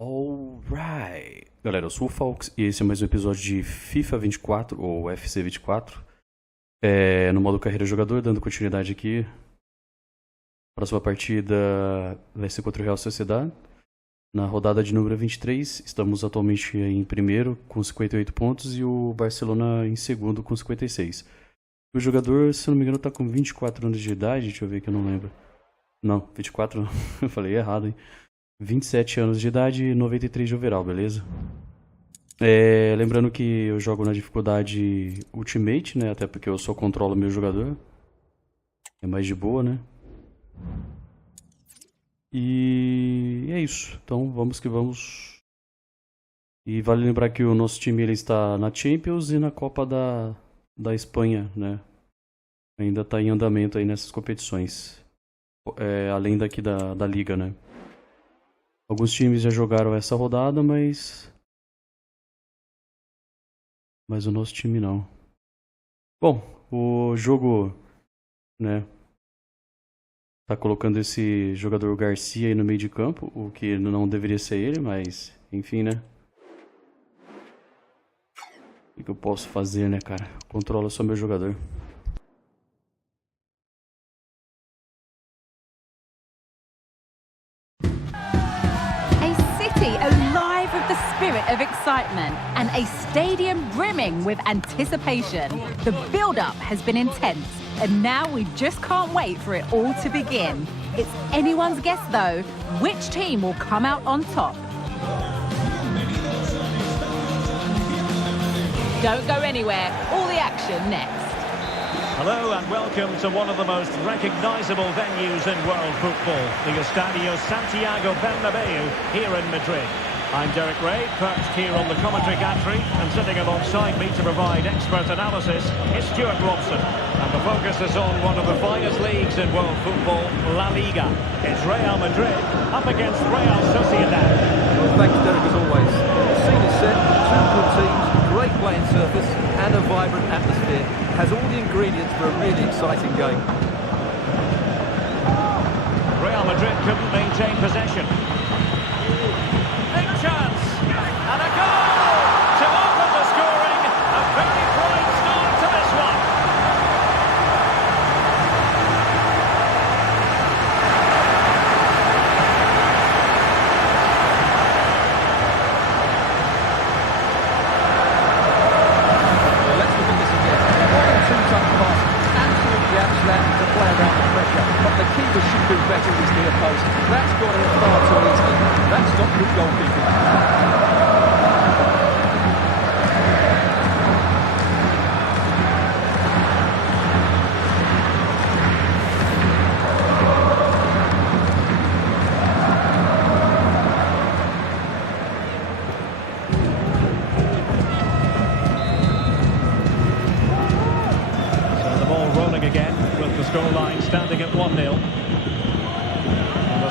Alright! Galera, eu sou o Falks e esse é mais um episódio de FIFA 24, ou FC 24. No modo Carreira Jogador, dando continuidade aqui. Próxima partida vai ser contra o Real Sociedade. Na rodada de número 23, estamos atualmente em primeiro com 58 pontos e o Barcelona em segundo com 56. O jogador, se não me engano, tá com 24 anos de idade, deixa eu ver que eu não lembro. Não, 24 não, eu falei errado, hein? 27 anos de idade e 93 de overall, beleza? Lembrando que eu jogo na dificuldade Ultimate, né? Até porque eu só controlo meu jogador. É mais de boa, né? E é isso. Então vamos que vamos. E vale lembrar que o nosso time ele está na Champions e na Copa da Espanha, né? Ainda está em andamento aí nessas competições. Além daqui da Liga, né? Alguns times já jogaram essa rodada, mas o nosso time não. Bom, o jogo, né, tá colocando esse jogador Garcia aí no meio de campo, o que não deveria ser ele, mas enfim, né? O que eu posso fazer, né, cara? Controla só meu jogador. Alive with the spirit of excitement and a stadium brimming with anticipation. The build-up has been intense and now we just can't wait for it all to begin. It's anyone's guess though, which team will come out on top. Don't go anywhere, all the action next. Hello and welcome to one of the most recognisable venues in world football, the Estadio Santiago Bernabeu here in Madrid. I'm Derek Ray, perched here on the commentary gantry, and sitting alongside me to provide expert analysis is Stuart Robson. And the focus is on one of the finest leagues in world football, La Liga. It's Real Madrid up against Real Sociedad. Well, thanks Derek as always. The scene is set, two good teams, great playing surface and a vibrant atmosphere. Has all the ingredients for a really exciting game. Real Madrid couldn't maintain possession. Big chance! And a goal! To open the scoring! A very bright start to this one! Let's look at this again. More than two-touch pass. Absolutely outstanding to play around the pressure. But the keeper should do better with his near post. That's got it far too easily. That's not good goalkeeping. Again, with the scoreline standing at 1-0. There's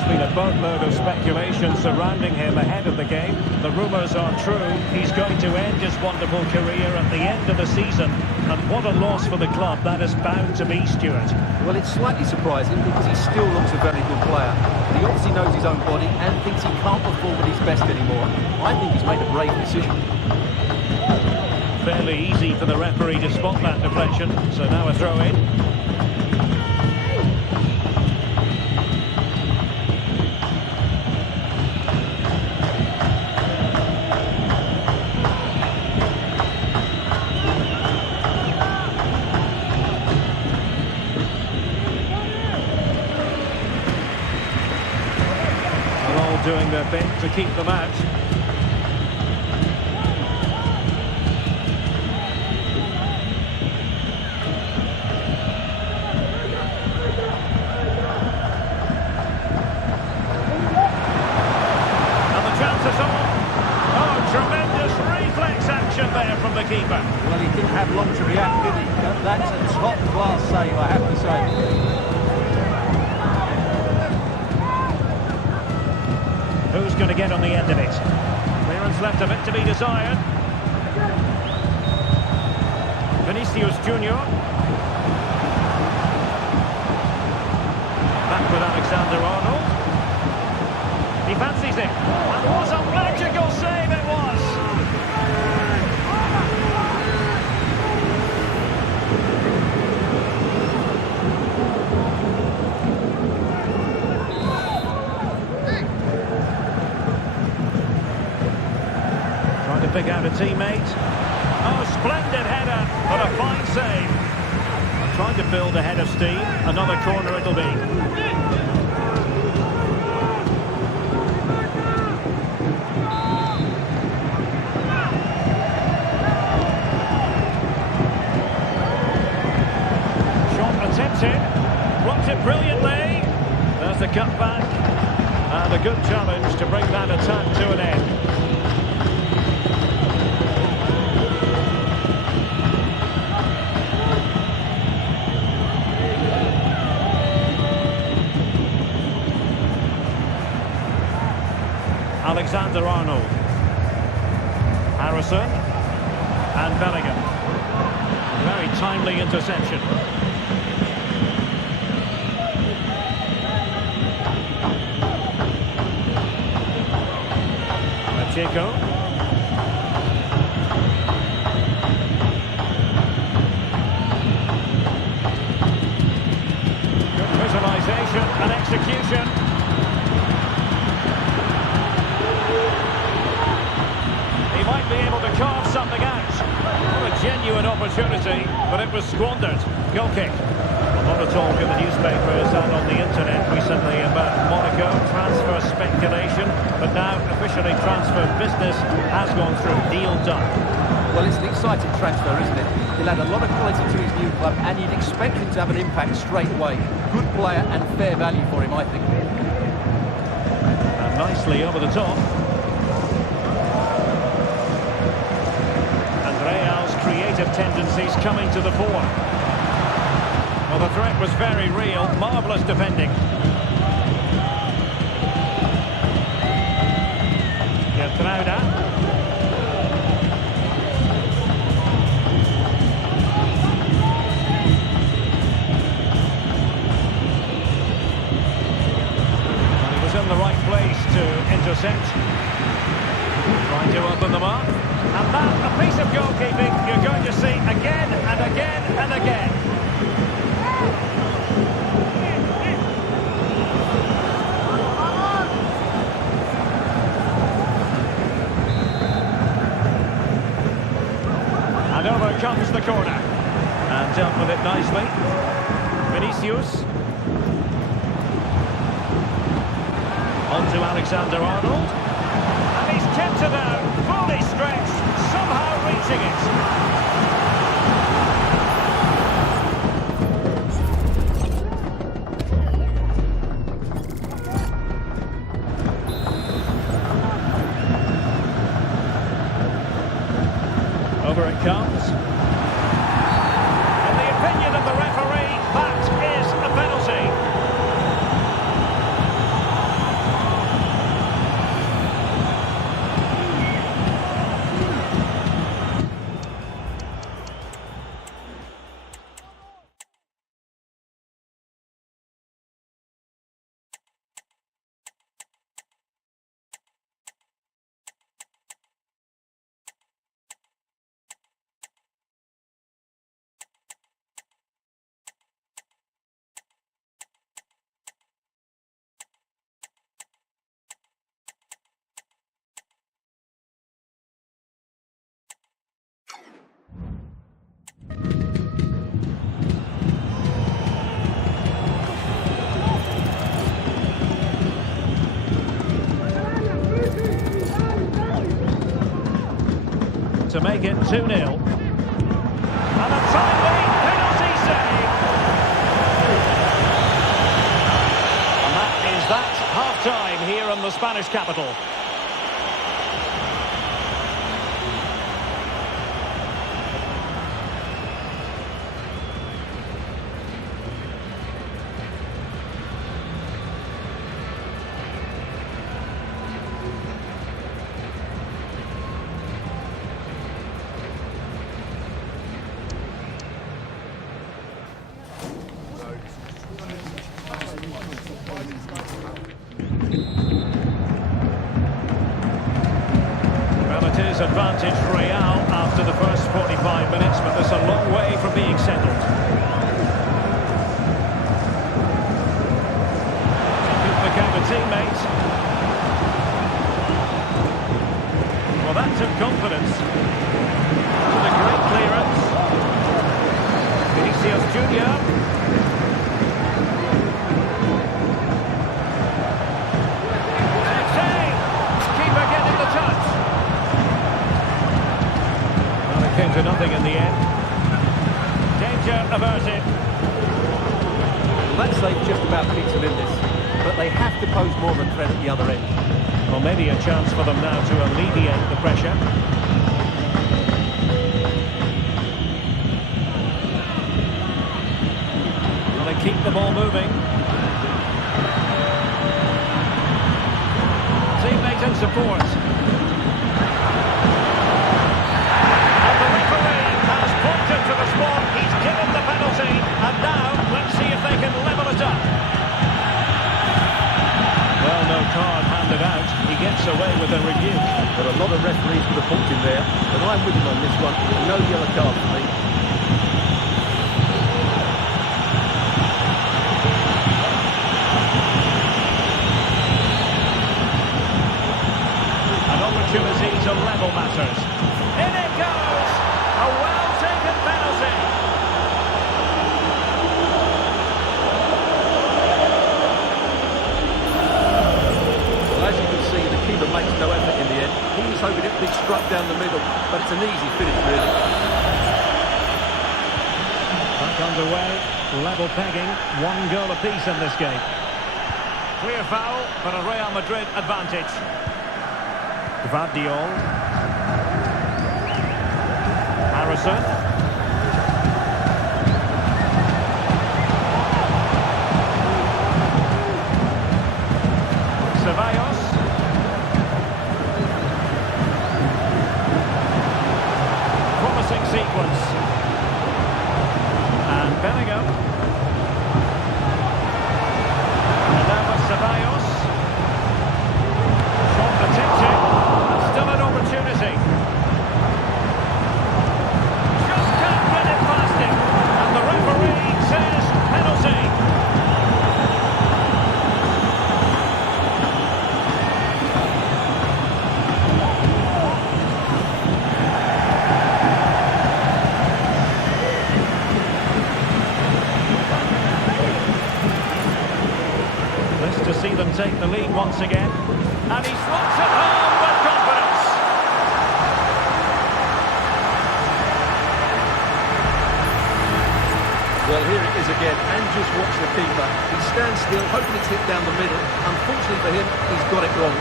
been a boatload of speculation surrounding him ahead of the game. The rumours are true. He's going to end his wonderful career at the end of the season. And what a loss for the club that is bound to be, Stuart. Well, it's slightly surprising because he still looks a very good player. He obviously knows his own body and thinks he can't perform at his best anymore. I think he's made a brave decision. Fairly easy for the referee to spot that deflection. So now a throw-in. Doing their bit to keep them out. And the chance is on. Oh, tremendous reflex action there from the keeper. Well, he didn't have long to react, did he? That's a top-class save, I have to say. Who's going to get on the end of it? Clearance left a bit to be desired. Vinicius Junior. Back with Alexander-Arnold. He fancies it. And what a magical save it was. Trying to pick out a teammate. Oh, splendid header, but a fine save. Trying to build a head of steam. Another corner it'll be. Attempted, blocked it brilliantly. There's the cutback, and a good challenge to bring that attack to an end. Alexander-Arnold, Harrison, and Bellingham. Very timely interception. Chico. Good visualization and execution. He might be able to carve something out. What a genuine opportunity, but it was squandered. Goal kick. A lot of talk in the newspapers and on the internet recently about Monaco transfer speculation, but now officially transfer business has gone through. Deal done. Well, it's an exciting transfer, isn't it? He'll add a lot of quality to his new club, and you'd expect him to have an impact straight away. Good player and fair value for him, I think. And nicely over the top. And Real's creative tendencies coming to the fore. Well, the threat was very real. Marvellous defending. Gertruida. He was in the right place to intercept. Trying to open them up. And that, a piece of goalkeeping you're going to see again and again and again. And over comes the corner. And dealt with it nicely. Vinicius. On to Alexander-Arnold. And he's kept it out, fully stretched, somehow reaching it. Over it comes. In the opinion of the referee, that is a penalty. To make it 2-0. And a timely penalty save. And that is that half-time here in the Spanish capital. is advantage Real after the first 45 minutes, but there's a long way from being settled. Good look out the teammates. Well, that took confidence. To the great clearance. Vinicius Junior. Keeper getting the touch. Well, it came to nothing in the end. Danger averted. Well, that save just about keeps them in this, but they have to pose more of a threat at the other end. Well, maybe a chance for them now to alleviate the pressure. Well, they keep the ball moving. Teammate and support. And the referee has pointed to the spot. He's given the penalty. And now, let's see if they can level it up. Well, no card handed out. He gets away with a rebuke. But a lot of referees would have booked him there, but I'm with him on this one. No yellow card for me. An opportunity to level matters. In it goes! A well-taken penalty. Well, as you can see, the keeper makes no effort in the end. He was hoping it would be struck down the middle, but it's an easy finish, really. Back underway, level pegging, 1 goal apiece in this game. Clear foul for a Real Madrid advantage. Gvardiol. Harrison. Ceballos. Promising sequence. And Bellingham. And now with Ceballos. Shot attempted. Still an opportunity. Just can't get it past him. And the referee says penalty. Let's to see them take the lead once again. And he slots it home with confidence. Well, here it is again, and just watch the keeper. He stands still, hoping it's hit down the middle. Unfortunately for him, he's got it wrong.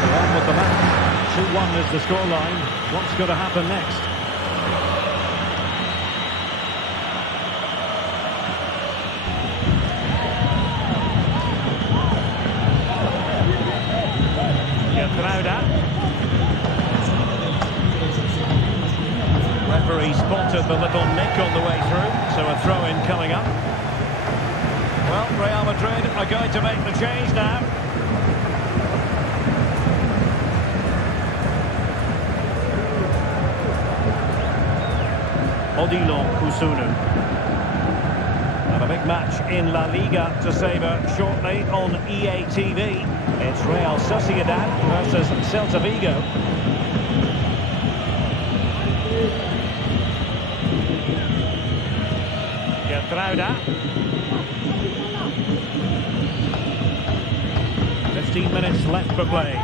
They're on with the match. 2-1 is the scoreline. What's going to happen next? Referee spotted the little nick on the way through, so a throw-in coming up. Well, Real Madrid are going to make the change now. Odilo Kusunu. And a big match in La Liga to savour shortly on EA TV. It's Real Sociedad versus Celta Vigo. Gertruida. 15 minutes left for play.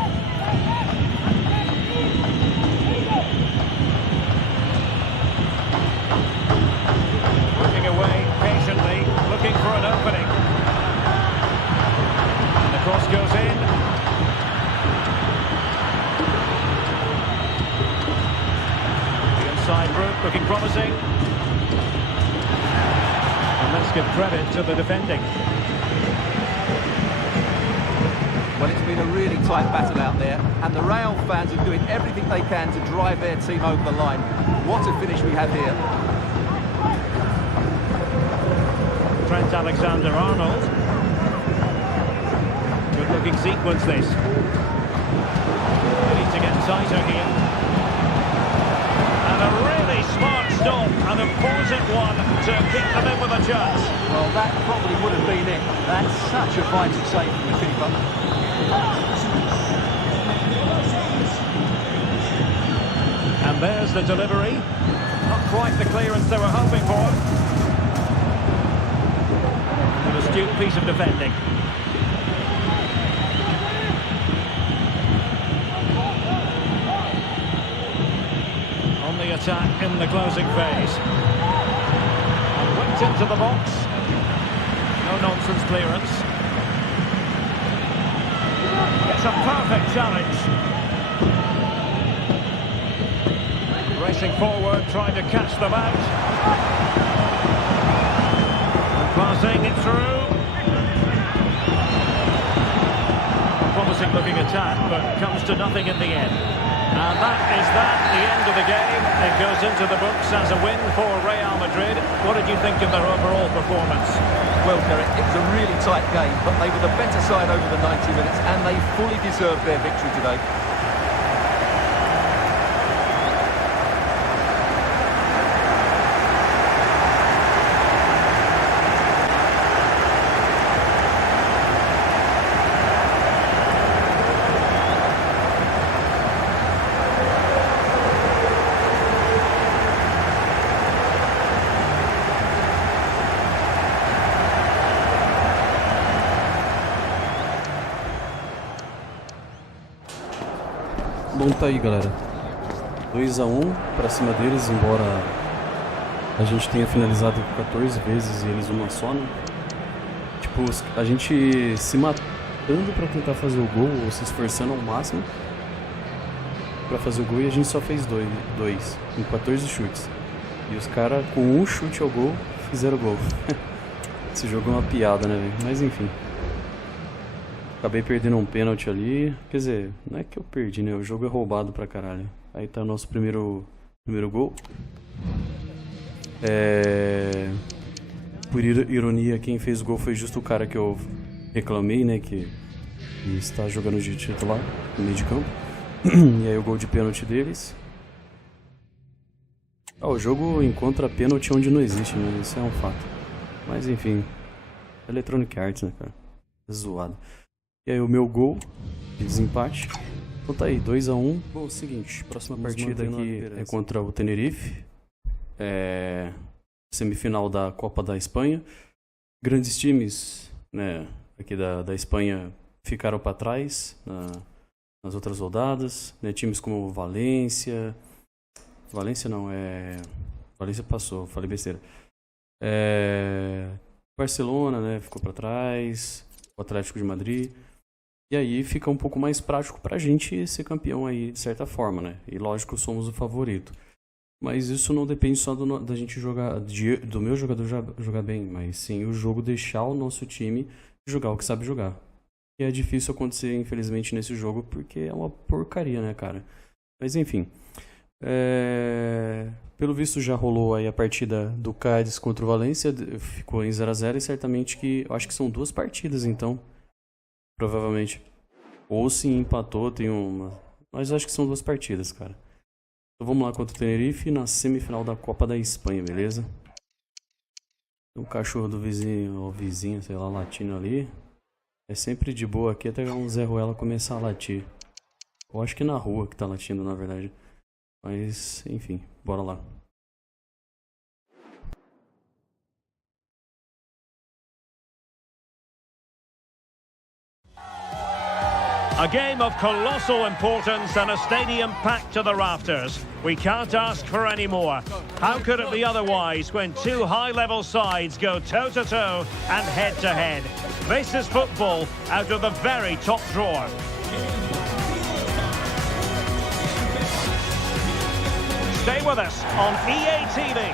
Working away patiently, looking for an opening. And the cross goes in. The inside route looking promising. And let's give credit to the defending. Well, it's been a really tight battle out there, and the Real fans are doing everything they can to drive their team over the line. What a finish we have here. Trent Alexander-Arnold. attacking sequence this. They need to get tighter here. And a really smart stop, an important one to keep them in with a chance. Well, that probably would have been it. That's such a vital save from the keeper. And there's the delivery. Not quite the clearance they were hoping for. An astute piece of defending. On the attack in the closing phase. And whipped into the box. No nonsense clearance. It's a perfect challenge. Racing forward, trying to catch them out. And passing it through. A promising looking attack, but comes to nothing in the end. And that is the end of the game. It goes into the books as a win for Real Madrid. What did you think of their overall performance? Well, Derek, it was a really tight game, but they were the better side over the 90 minutes, and they fully deserved their victory today. Bom, tá aí, galera. 2-1 pra cima deles, embora a gente tenha finalizado 14 vezes e eles uma só, né? Tipo, a gente se matando pra tentar fazer o gol, ou se esforçando ao máximo pra fazer o gol, e a gente só fez dois em 14 chutes. E os caras, com um chute ao gol, fizeram o gol. Esse jogo é uma piada, né, velho? Mas enfim. Acabei perdendo um pênalti ali. Quer dizer, não é que eu perdi, né? O jogo é roubado pra caralho. Aí tá o nosso primeiro gol. Por ironia, quem fez o gol foi justo o cara que eu reclamei, né? Que está jogando de titular no meio de campo. E aí o gol de pênalti deles. O jogo encontra pênalti onde não existe, né? Isso é um fato. Mas enfim. Electronic Arts, né, cara? É zoado. E aí o meu gol de desempate. Então tá aí, 2-1. Bom, seguinte, próxima partida aqui é contra o Tenerife. Semifinal da Copa da Espanha. Grandes times, né, aqui da Espanha ficaram para trás nas outras rodadas, né? Times como Valência passou, falei besteira. Barcelona, né, ficou para trás. O Atlético de Madrid. E aí fica um pouco mais prático pra gente ser campeão aí, de certa forma, né? E lógico, somos o favorito. Mas isso não depende só da gente jogar, do meu jogador jogar bem, mas sim o jogo deixar o nosso time jogar o que sabe jogar. E é difícil acontecer, infelizmente, nesse jogo, porque é uma porcaria, né, cara? Mas enfim. Pelo visto já rolou aí a partida do Cádiz contra o Valência, ficou em 0-0 e certamente eu acho que são 2 partidas, então. Provavelmente. Ou se empatou, tem uma. Mas acho que são 2 partidas, cara. Então vamos lá contra o Tenerife na semifinal da Copa da Espanha, beleza? Tem um cachorro do vizinho, ou vizinha, sei lá, latindo ali. É sempre de boa aqui até um Zé Ruela começar a latir. Eu acho que na rua que tá latindo, na verdade. Mas, enfim, bora lá. A game of colossal importance and a stadium packed to the rafters. We can't ask for any more. How could it be otherwise when 2 high-level sides go toe-to-toe and head-to-head? This is football out of the very top drawer. Stay with us on EA TV.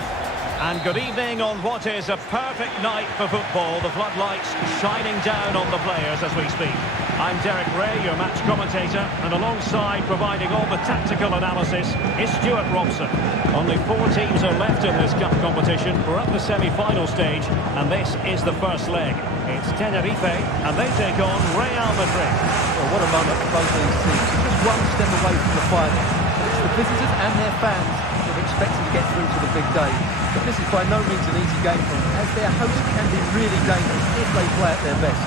And good evening on what is a perfect night for football. The floodlights shining down on the players as we speak. I'm Derek Ray, your match commentator, and alongside providing all the tactical analysis is Stuart Robson. Only 4 teams are left in this cup competition. We're at the semi-final stage, and this is the first leg. It's Tenerife, and they take on Real Madrid. Well, what a moment for both these teams. Just one step away from the final. It's the visitors and their fans that are expecting to get through to the big day. But this is by no means an easy game for them, as their hosts can be really dangerous if they play at their best.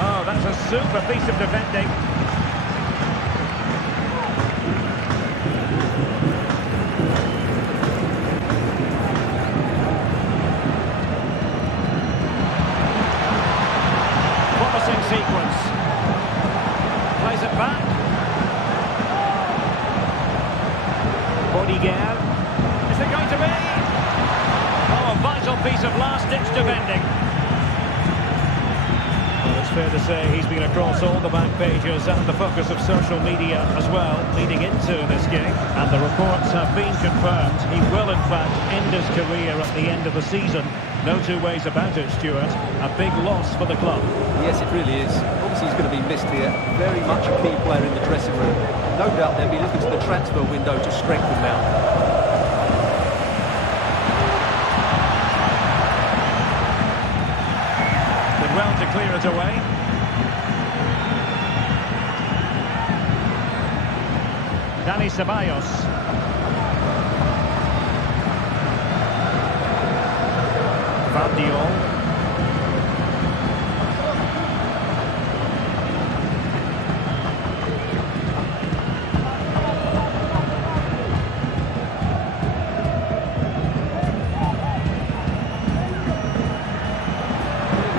Oh, that's a super piece of defending. Promising sequence. Plays it back. Bodigel. Is it going to be? Oh, a vital piece of last-ditch defending. Well, it's fair to say he's been across all the back pages and the focus of social media as well, leading into this game. And the reports have been confirmed. He will, in fact, end his career at the end of the season. No two ways about it, Stuart. A big loss for the club. Yes, it really is. Obviously, he's going to be missed here. Very much a key player in the dressing room. No doubt they'll be looking to the transfer window to strengthen now. Did well to clear it away. Dani Ceballos. Diol.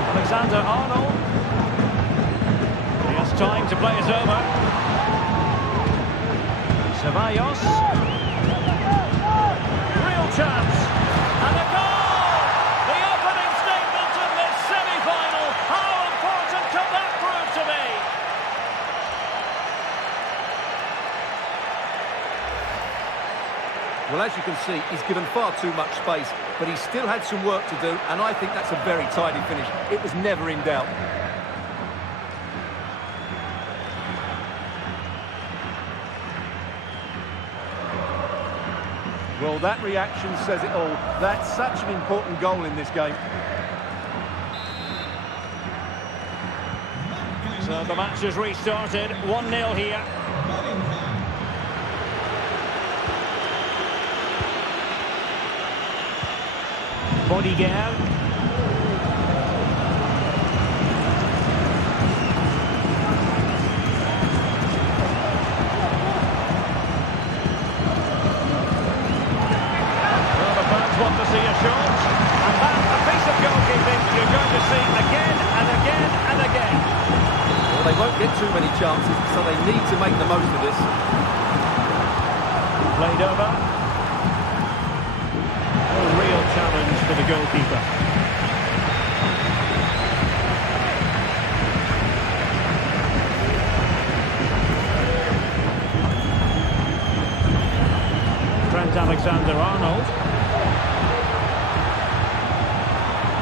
Alexander-Arnold. He has time to play it over. Ceballos. Real chance. And a goal! The opening statement in this semi-final. How important could that prove to be? Well, as you can see, he's given far too much space, but he still had some work to do, and I think that's a very tidy finish. It was never in doubt. Well, that reaction says it all. That's such an important goal in this game. So the match has restarted. 1-0 here. Bodigel. Well, the fans want to see a shot, and that's a piece of goalkeeping you're going to see again and again and again. Well, they won't get too many chances, so they need to make the most of this. Played over. A real challenge for the goalkeeper. Trent Alexander-Arnold.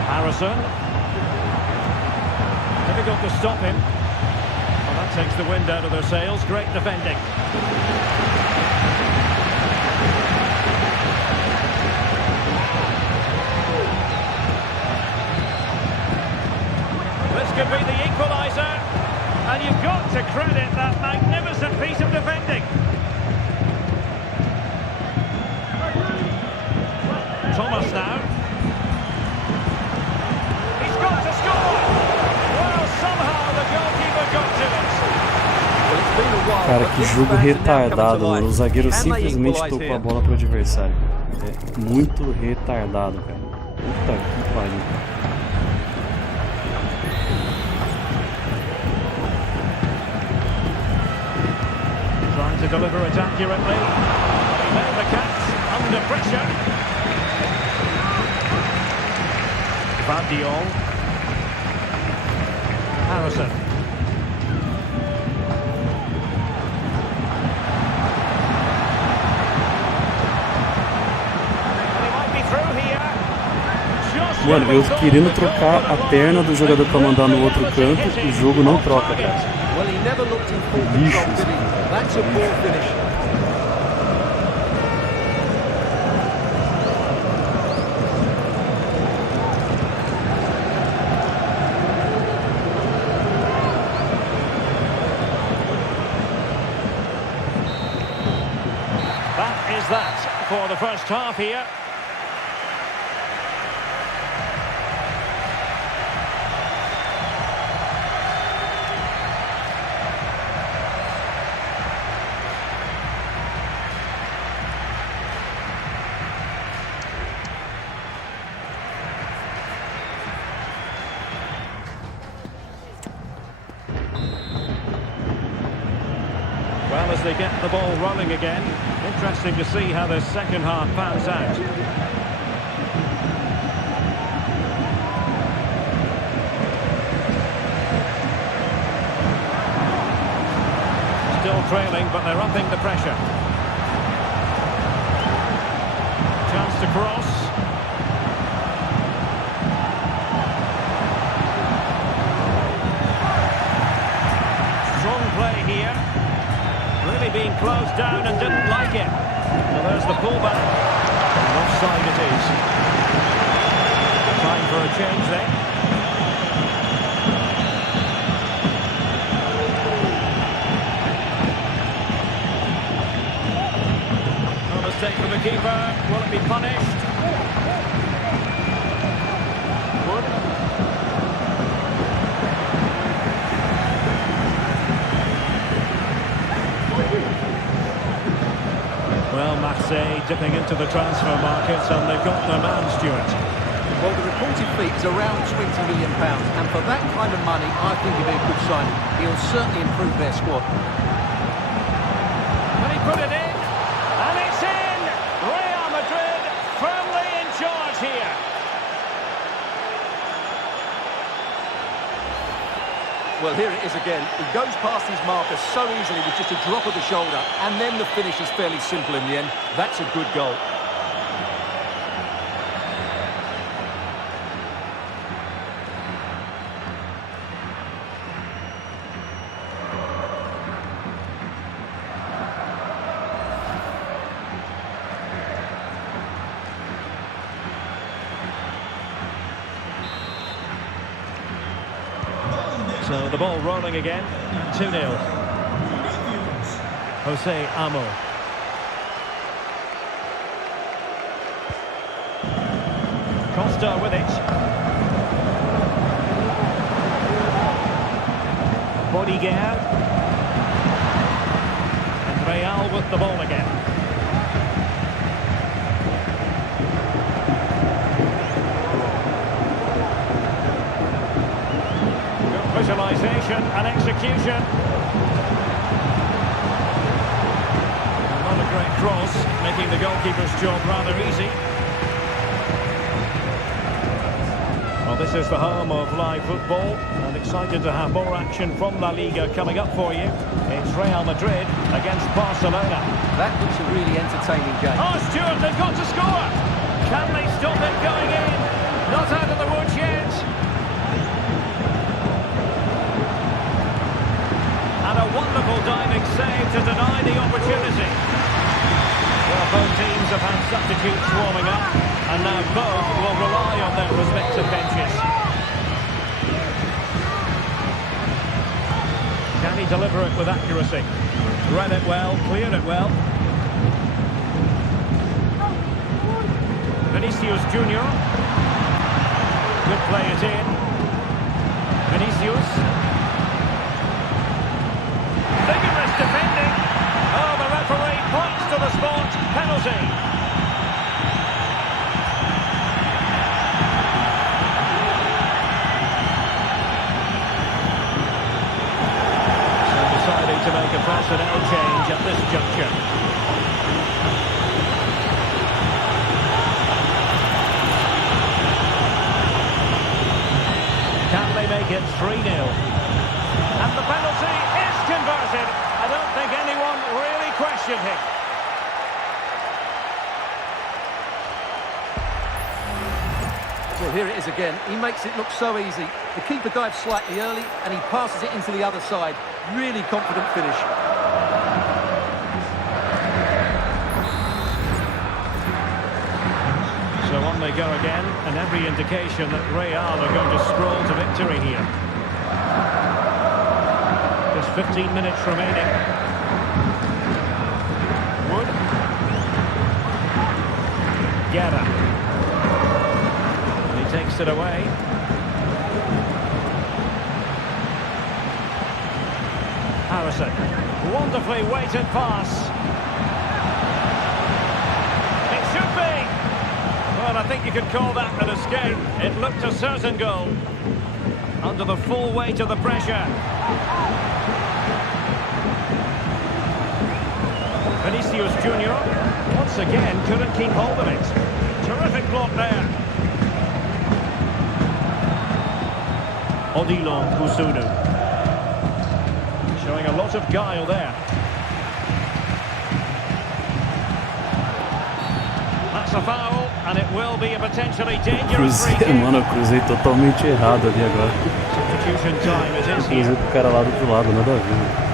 Harrison. Difficult to stop him. Well, that takes the wind out of their sails. Great defending. Could be the equaliser, and you've got to credit that magnificent piece of defending. Thomas now. He's got to score! Well, somehow the goalkeeper got to it. Cara, que jogo retardado, mano. O zagueiro simplesmente tocou a bola pro adversário. É muito retardado, cara. Puta que pariu. To deliver it accurately. He made the catch under pressure. Diol. Harrison. Mano, eu querendo trocar a perna do jogador pra mandar no outro canto, o jogo não troca, cara. Lixo isso. That is that for the first half here. Well, as they get the ball rolling again, interesting to see how the second half pans out. Still trailing, but they're upping the pressure. Chance to cross. Strong play here. Really being closed down and didn't like it. So there's the pullback. And offside it is. Time for a change then. No mistake from the keeper. Will it be punished? Wood. Well, Marseille dipping into the transfer markets, and they've got their man, Stuart. Well, the reported fee is around £20 million, and for that kind of money, I think it'd be a good signing. He'll certainly improve their squad. Can he put it in? And it's in! Real Madrid firmly in charge here. Well, here it is again. He goes past his marker so easily with just a drop of the shoulder, and then the finish is fairly simple in the end. That's a good goal. So the ball rolling again, 2-0. Jose Amo. Costa with it. Bodigard. And Real with the ball again. Visualisation and execution. Another great cross, making the goalkeeper's job rather easy. Well, this is the home of live football, and excited to have more action from La Liga coming up for you. It's Real Madrid against Barcelona. That looks a really entertaining game. Oh, Stuart, they've got to score! Can they stop it going in? Not out of the woods yet. And a wonderful diving save to deny the opportunity. Well, both teams have had substitutes warming up, and now both will rely on their respective benches. Can he deliver it with accuracy? Read it well, cleared it well. Vinicius Junior. Good play it in. Vinicius. Vigorous defending. Oh, the referee points to the spot. Penalty. So deciding to make a personnel change at this juncture. Can they make it 3-0? And the penalty is converted. I don't think anyone really questioned him. Well, here it is again. He makes it look so easy. The keeper dives slightly early and he passes it into the other side. Really confident finish. So on they go again, and every indication that Real are going to stroll to victory here. Just 15 minutes remaining. Wood. Guerra. And he takes it away. Harrison. Wonderfully weighted pass. It should be. Well, I think you could call that an escape. It looked a certain goal. Under the full weight of the pressure. Vinicius Junior, once again, couldn't keep hold of it. Terrific block there. Odilon Kusunu. Showing a lot of guile there. That's a foul, and it will be a potentially dangerous free kick. Mano, eu cruzei totalmente errado ali agora. Substitution time it is Cruzei here. pro cara lá do outro lado, nada a ver.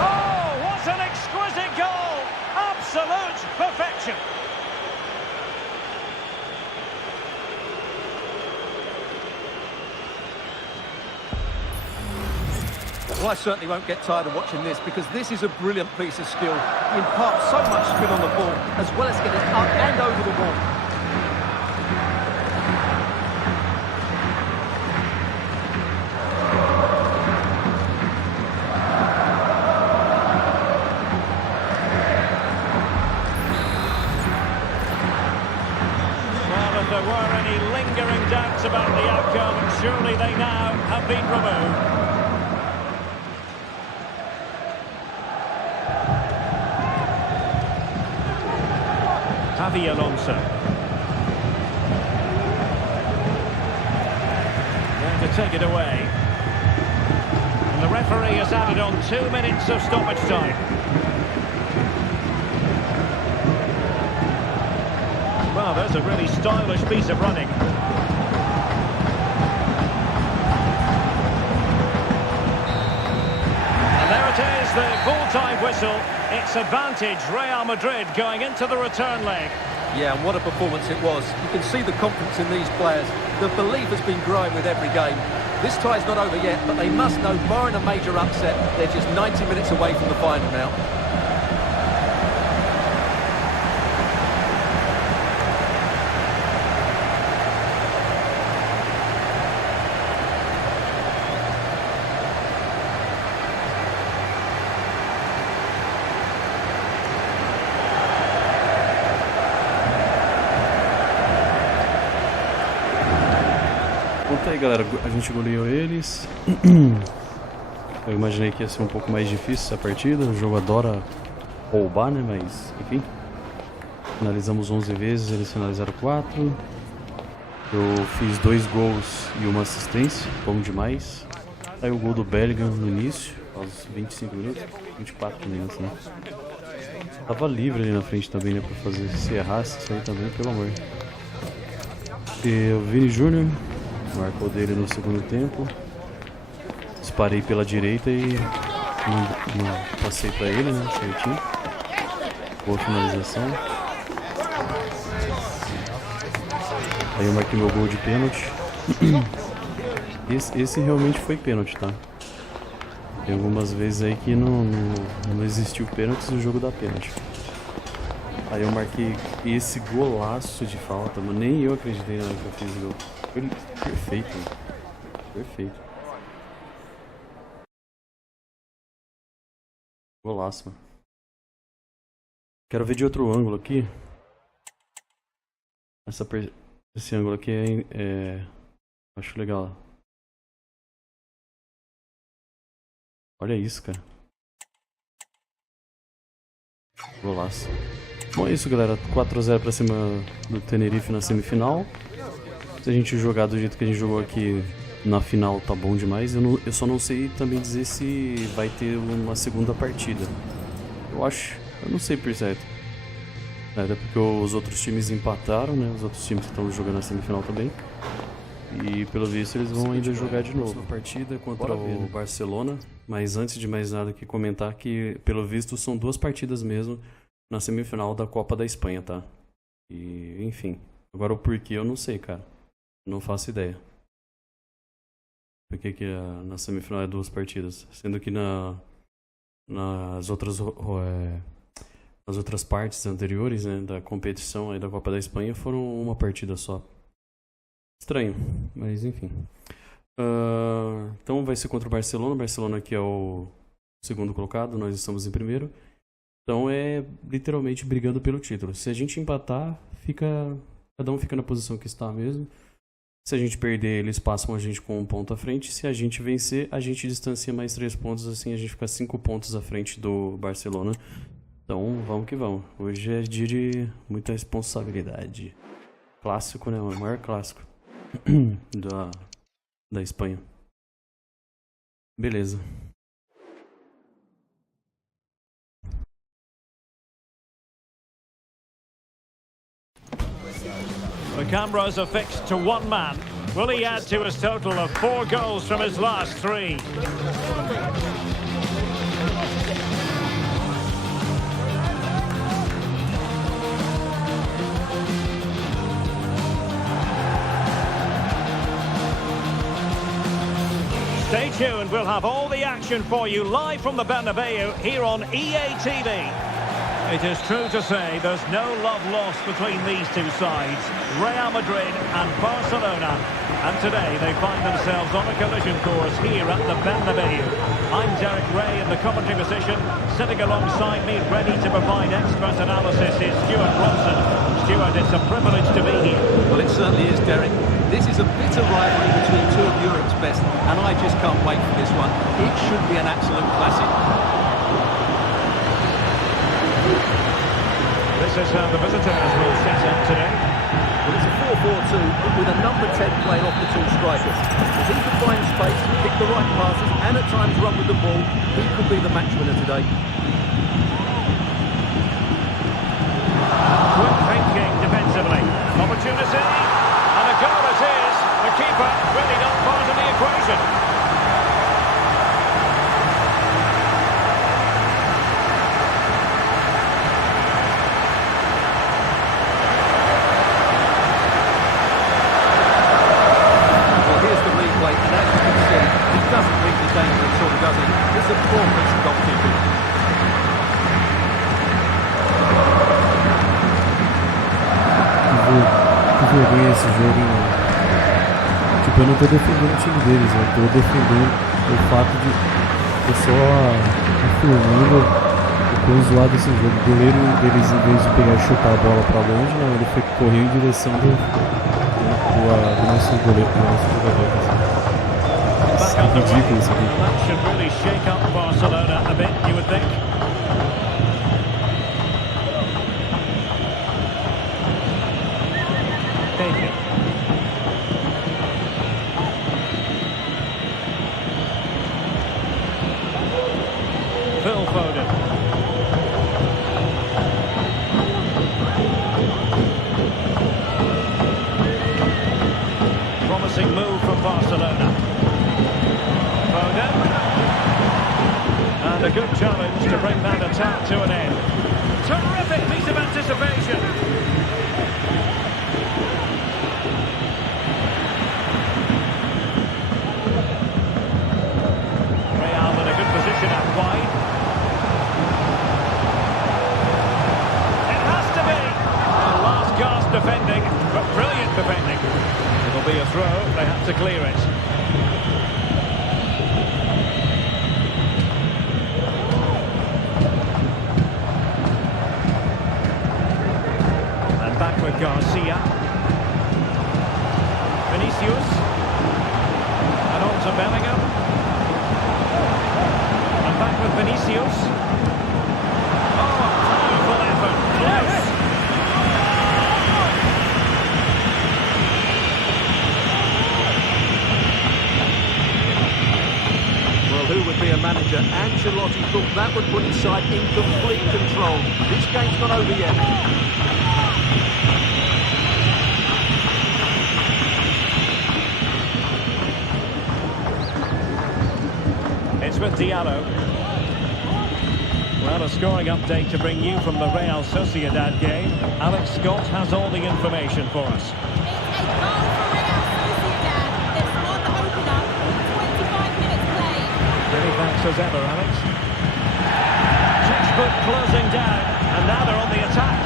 Oh, what an exquisite goal! Absolute perfection. Well, I certainly won't get tired of watching this because this is a brilliant piece of skill. He imparts so much spin on the ball as well as getting up and over the ball. Well, if there were any lingering doubts about the outcome, surely they now have been removed. Javi Alonso. Going to take it away. And the referee has added on 2 minutes of stoppage time. Well, there's a really stylish piece of running. And there it is, the full-time whistle. It's advantage Real Madrid going into the return leg. Yeah, and what a performance it was. You can see the confidence in these players. The belief has been growing with every game. This tie's not over yet, but they must know, barring a major upset, they're just 90 minutes away from the final now. Conta aí, galera, a gente goleou eles. Eu imaginei que ia ser um pouco mais difícil essa partida. O jogo adora roubar, né? Mas, enfim. Finalizamos 11 vezes, eles finalizaram 4. Eu fiz 2 gols e uma assistência, bom demais. Aí o gol do Bellingham no início, aos 25 minutos, 24 minutos, né? Tava livre ali na frente também, né? Pra fazer, se errasse isso aí também, pelo amor. E o Vini Júnior marcou dele no segundo tempo. Disparei pela direita e não passei pra ele, né? Certinho. Boa finalização. Aí eu marquei meu gol de pênalti. Esse realmente foi pênalti, tá? Tem algumas vezes aí que não existiu pênalti e o jogo dá pênalti. Aí eu marquei esse golaço de falta, mano. Nem eu acreditei na hora que eu fiz o gol. Foi perfeito, mano. Perfeito. Golaço, mano. Quero ver de outro ângulo aqui. Esse ângulo aqui acho legal. Olha isso, cara. Golaço. Bom, é isso, galera. 4-0 pra cima do Tenerife na semifinal. Se a gente jogar do jeito que a gente jogou aqui na final, tá bom demais. Eu só não sei também dizer se vai ter uma segunda partida. Eu não sei por certo. Até porque os outros times empataram, né? Os outros times que estão jogando na semifinal também. E pelo visto eles vão ainda jogar de novo. A partida contra o Barcelona. Mas antes de mais nada aqui comentar que pelo visto são 2 partidas mesmo na semifinal da Copa da Espanha, tá? E enfim. Agora o porquê eu não sei, cara. Não faço ideia. Por que na semifinal é 2 partidas? Sendo que nas outras partes anteriores, né, da competição aí da Copa da Espanha foram uma partida só. Estranho, mas enfim. Então vai ser contra o Barcelona. O Barcelona que é o segundo colocado, nós estamos em primeiro. Então é literalmente brigando pelo título. Se a gente empatar, cada um fica na posição que está mesmo. Se a gente perder, eles passam a gente com 1 ponto à frente. Se a gente vencer, a gente distancia mais 3 pontos. Assim a gente fica 5 pontos à frente do Barcelona. Então vamos que vamos. Hoje é dia de muita responsabilidade. Clássico, né? O maior clássico da Espanha. Beleza. The cameras are fixed to one man. Will he add to his total of 4 goals from his last 3? Stay tuned, we'll have all the action for you live from the Bernabeu here on EA TV. It is true to say there's no love lost between these two sides, Real Madrid and Barcelona. And today they find themselves on a collision course here at the Bernabeu. I'm Derek Ray in the commentary position. Sitting alongside me, ready to provide expert analysis, is Stuart Robson. Stuart, it's a privilege to be here. Well, it certainly is, Derek. This is a bitter rivalry between 2 of Europe's best, and I just can't wait for this one. It should be an absolute classic. This is how the visitors will set up today. Well, it's a 4-4-2 with a number 10 playing off the 2 strikers. If he can find space, pick the right passes, and at times run with the ball, he could be the match winner today. Quick thinking defensively. Opportunity. And a goal it is. The keeper really not part of the equation. Well, here's the replay, and as you can see, he doesn't read the danger at all, does he? It's a poor piece of goalkeeping. Que vergonha esse jogo, hein, mano? Tipo, eu não tô defendendo o time deles, eu tô defendendo o fato de eu só afirmando o quão zoado esse jogo. O goleiro deles, em vez de pegar e chutar a bola pra longe, não, ele foi correr em direção do nosso goleiro, do nosso jogador. É ridículo isso aqui. That should really shake up Barcelona a bit, you would think. Phil Foden. Promising move from Barcelona. Foden. And a good challenge to bring that attack to an end. Terrific piece of anticipation. Real in a good position out wide. Gasp defending, but brilliant defending. It'll be a throw, they have to clear it. And back with Garcia. Vinicius. And on to Bellingham. And back with Vinicius. Oh, a powerful effort. Close. manager, Ancelotti, thought that would put his side in complete control. This game's not over yet. It's with Diallo. Well, a scoring update to bring you from the Real Sociedad game. Alex Scott has all the information for us. It's a goal for Real Sociedad. They've scored the opener with 25 minutes played. Many thanks as ever, Alex. Textbook closing down, and now they're on the attack.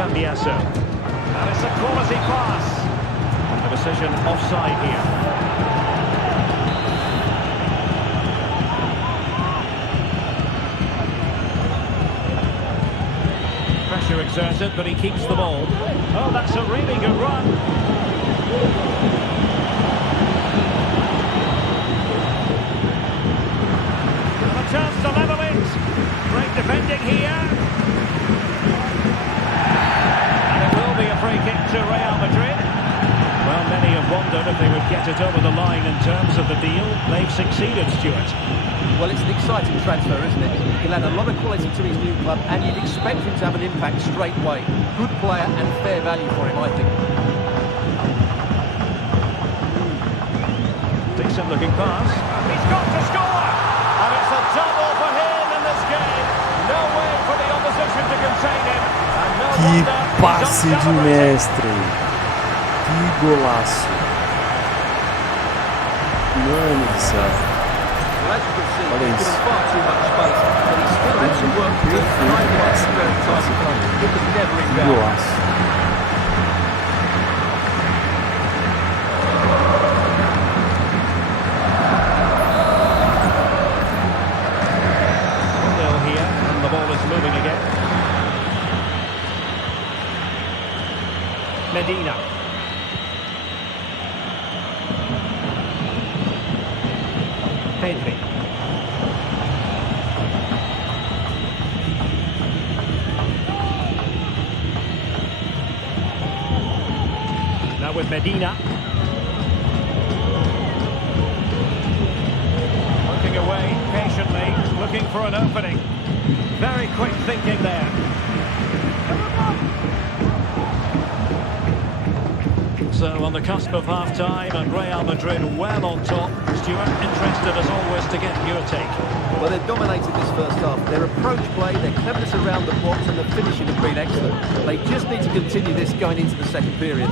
Cambiaso. And it's a quality pass. A decision offside here. Pressure exerted, but he keeps the ball. Oh, that's a really good run. A chance to level it. Great defending here. And it will be a free kick to Real Madrid. Well, many have wondered if they would get it over the line in terms of the deal. They've succeeded, Stuart. Well, it's an exciting transfer, isn't it? He'll add a lot of quality to his new club, and you'd expect him to have an impact straight away. Good player and fair value for him, I think. Decent looking pass. He's got to score! And it's a double for him in this game. No way for the opposition to contain him. And no Que wonder passe he's de on mestre! Que golaço! Mano do céu! Well, as you can see, Olha he's isso. given far too much space, but he still had some work to do. And I think that's very tight. It was never in Que doubt. golaço! Here, and the ball is moving again. Medina. Pedri. Now with Medina. Looking away patiently, looking for an opening. Very quick thinking there. So on the cusp of half-time and Real Madrid well on top. Stuart, interested as always to get your take. Well, they've dominated this first half. Their approach play, their cleverness around the box and the finishing have been excellent. They just need to continue this going into the second period.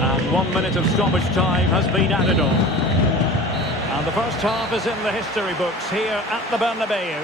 And 1 minute of stoppage time has been added on. And the first half is in the history books here at the Bernabeu.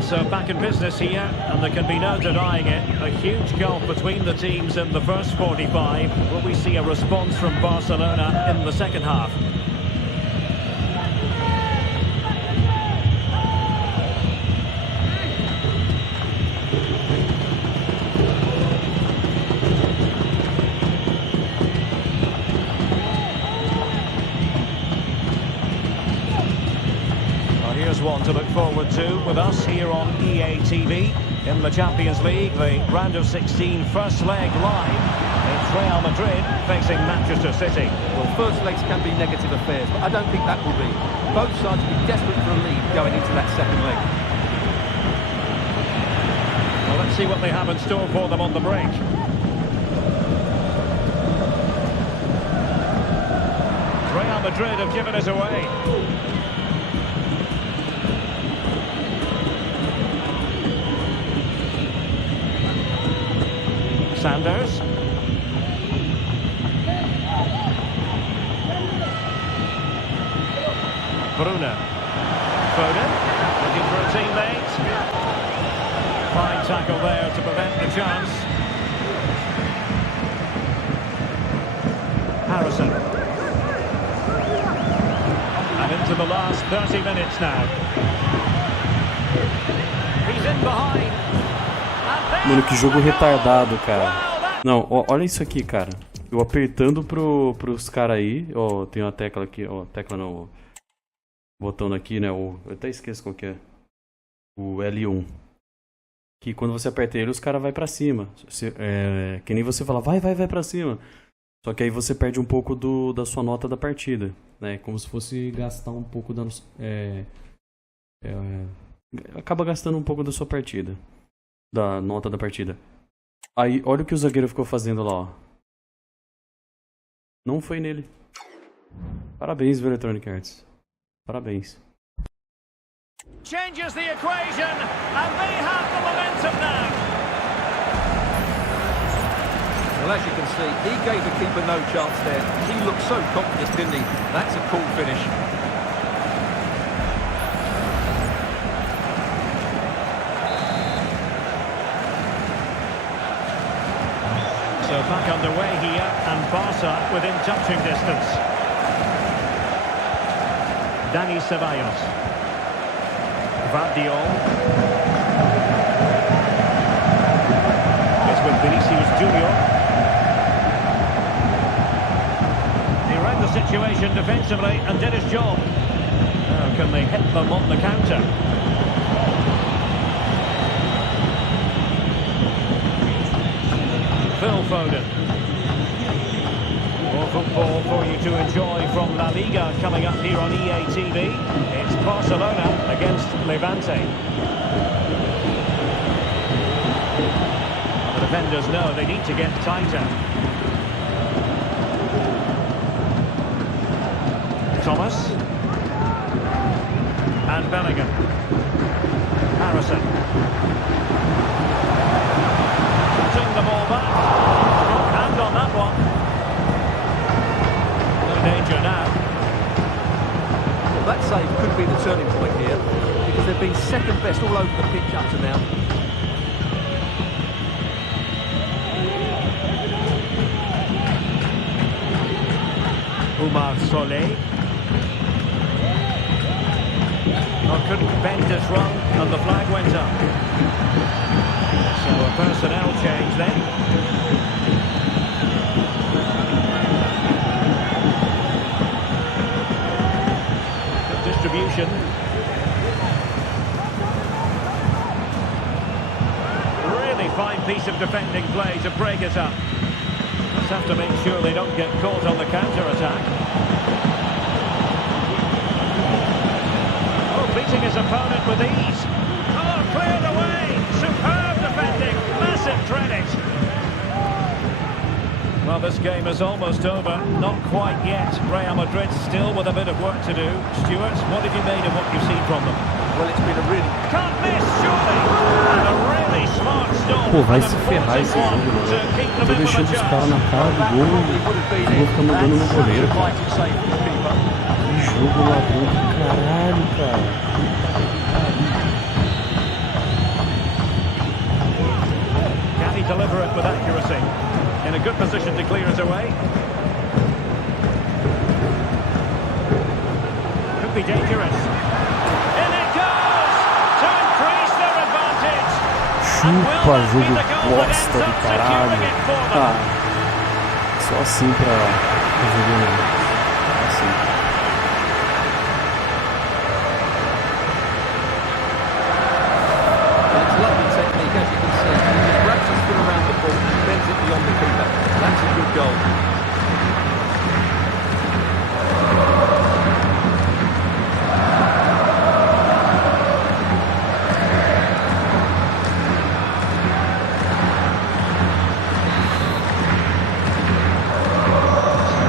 So back in business here, and there can be no denying it. A huge gulf between the teams in the first 45. Will we see a response from Barcelona in the second half? Here's one to look forward to with us here on EA TV. In the Champions League, the round of 16 first leg live. It's Real Madrid facing Manchester City. Well, first legs can be negative affairs, but I don't think that will be. Both sides will be desperate for a lead going into that second leg. Well, let's see what they have in store for them on the break. Real Madrid have given it away. Sanders. Bruna. Foden. Looking for a teammate. Fine tackle there to prevent the chance. Harrison. And into the last 30 minutes now. He's in behind. Mano, que jogo retardado, cara. Não, ó, olha isso aqui, cara. Eu apertando pros caras aí. Ó, tem uma tecla aqui. Ó, tecla não. Ó. Botão aqui, né? Eu até esqueço qual que é. O L1. Que quando você aperta ele, os caras vão pra cima. Que nem você fala, vai pra cima. Só que aí você perde um pouco da sua nota da partida, né? Como se fosse gastar um pouco da... acaba gastando um pouco da sua partida. Da nota da partida. Aí, olha o que o zagueiro ficou fazendo lá, ó. Não foi nele. Parabéns, Electronic Arts. Parabéns. Changes the equation, and they have the momentum now. Well, as you can see, he gave the keeper no chance there. He looked so confident, didn't he? That's a cool finish. So back underway here, and Barca within touching distance. Dani Ceballos. Vardiol. It's with Vinicius Junior. He read the situation defensively and did his job. Now can they hit them on the counter? Phil Foden. More football for you to enjoy from La Liga coming up here on EA TV. It's Barcelona against Levante. The defenders know they need to get tighter. Thomas. And Bellingham. Harrison. Putting the ball back. Strong hand on that one. Danger now. Well, that save could be the turning point here, because they've been second best all over the pitch up to now. Umar Solé. Oh, couldn't bend his run, and the flag went up. So a personnel change then. Distribution. Really fine piece of defending play to break it up. Just have to make sure they don't get caught on the counter-attack. Oh, beating his opponent with ease. Oh, cleared away. Superb defending. Massive credit. Well, this game is almost over. Not quite yet. Real Madrid still with a bit of work to do. Stuart, what have you made of what you've seen from them? Well, it's been a really... Can't miss, surely! And a really smart stop. Pô, vai se ferrar esse jogo, né? Eu tô deixando os caras na cara do gol e vou ficar mandando no goleiro, cara. Que jogo ladrão do caralho, cara. Can he deliver it with accuracy? In a good position to clear it away. Could be dangerous. In it goes! To increase their advantage. Chupa, jogo bosta do caralho. Ah, só assim pra resolver, né? Assim. It's lovely technique, as you can see. He just wraps his foot around the ball and bends it beyond the keeper. That's a good goal.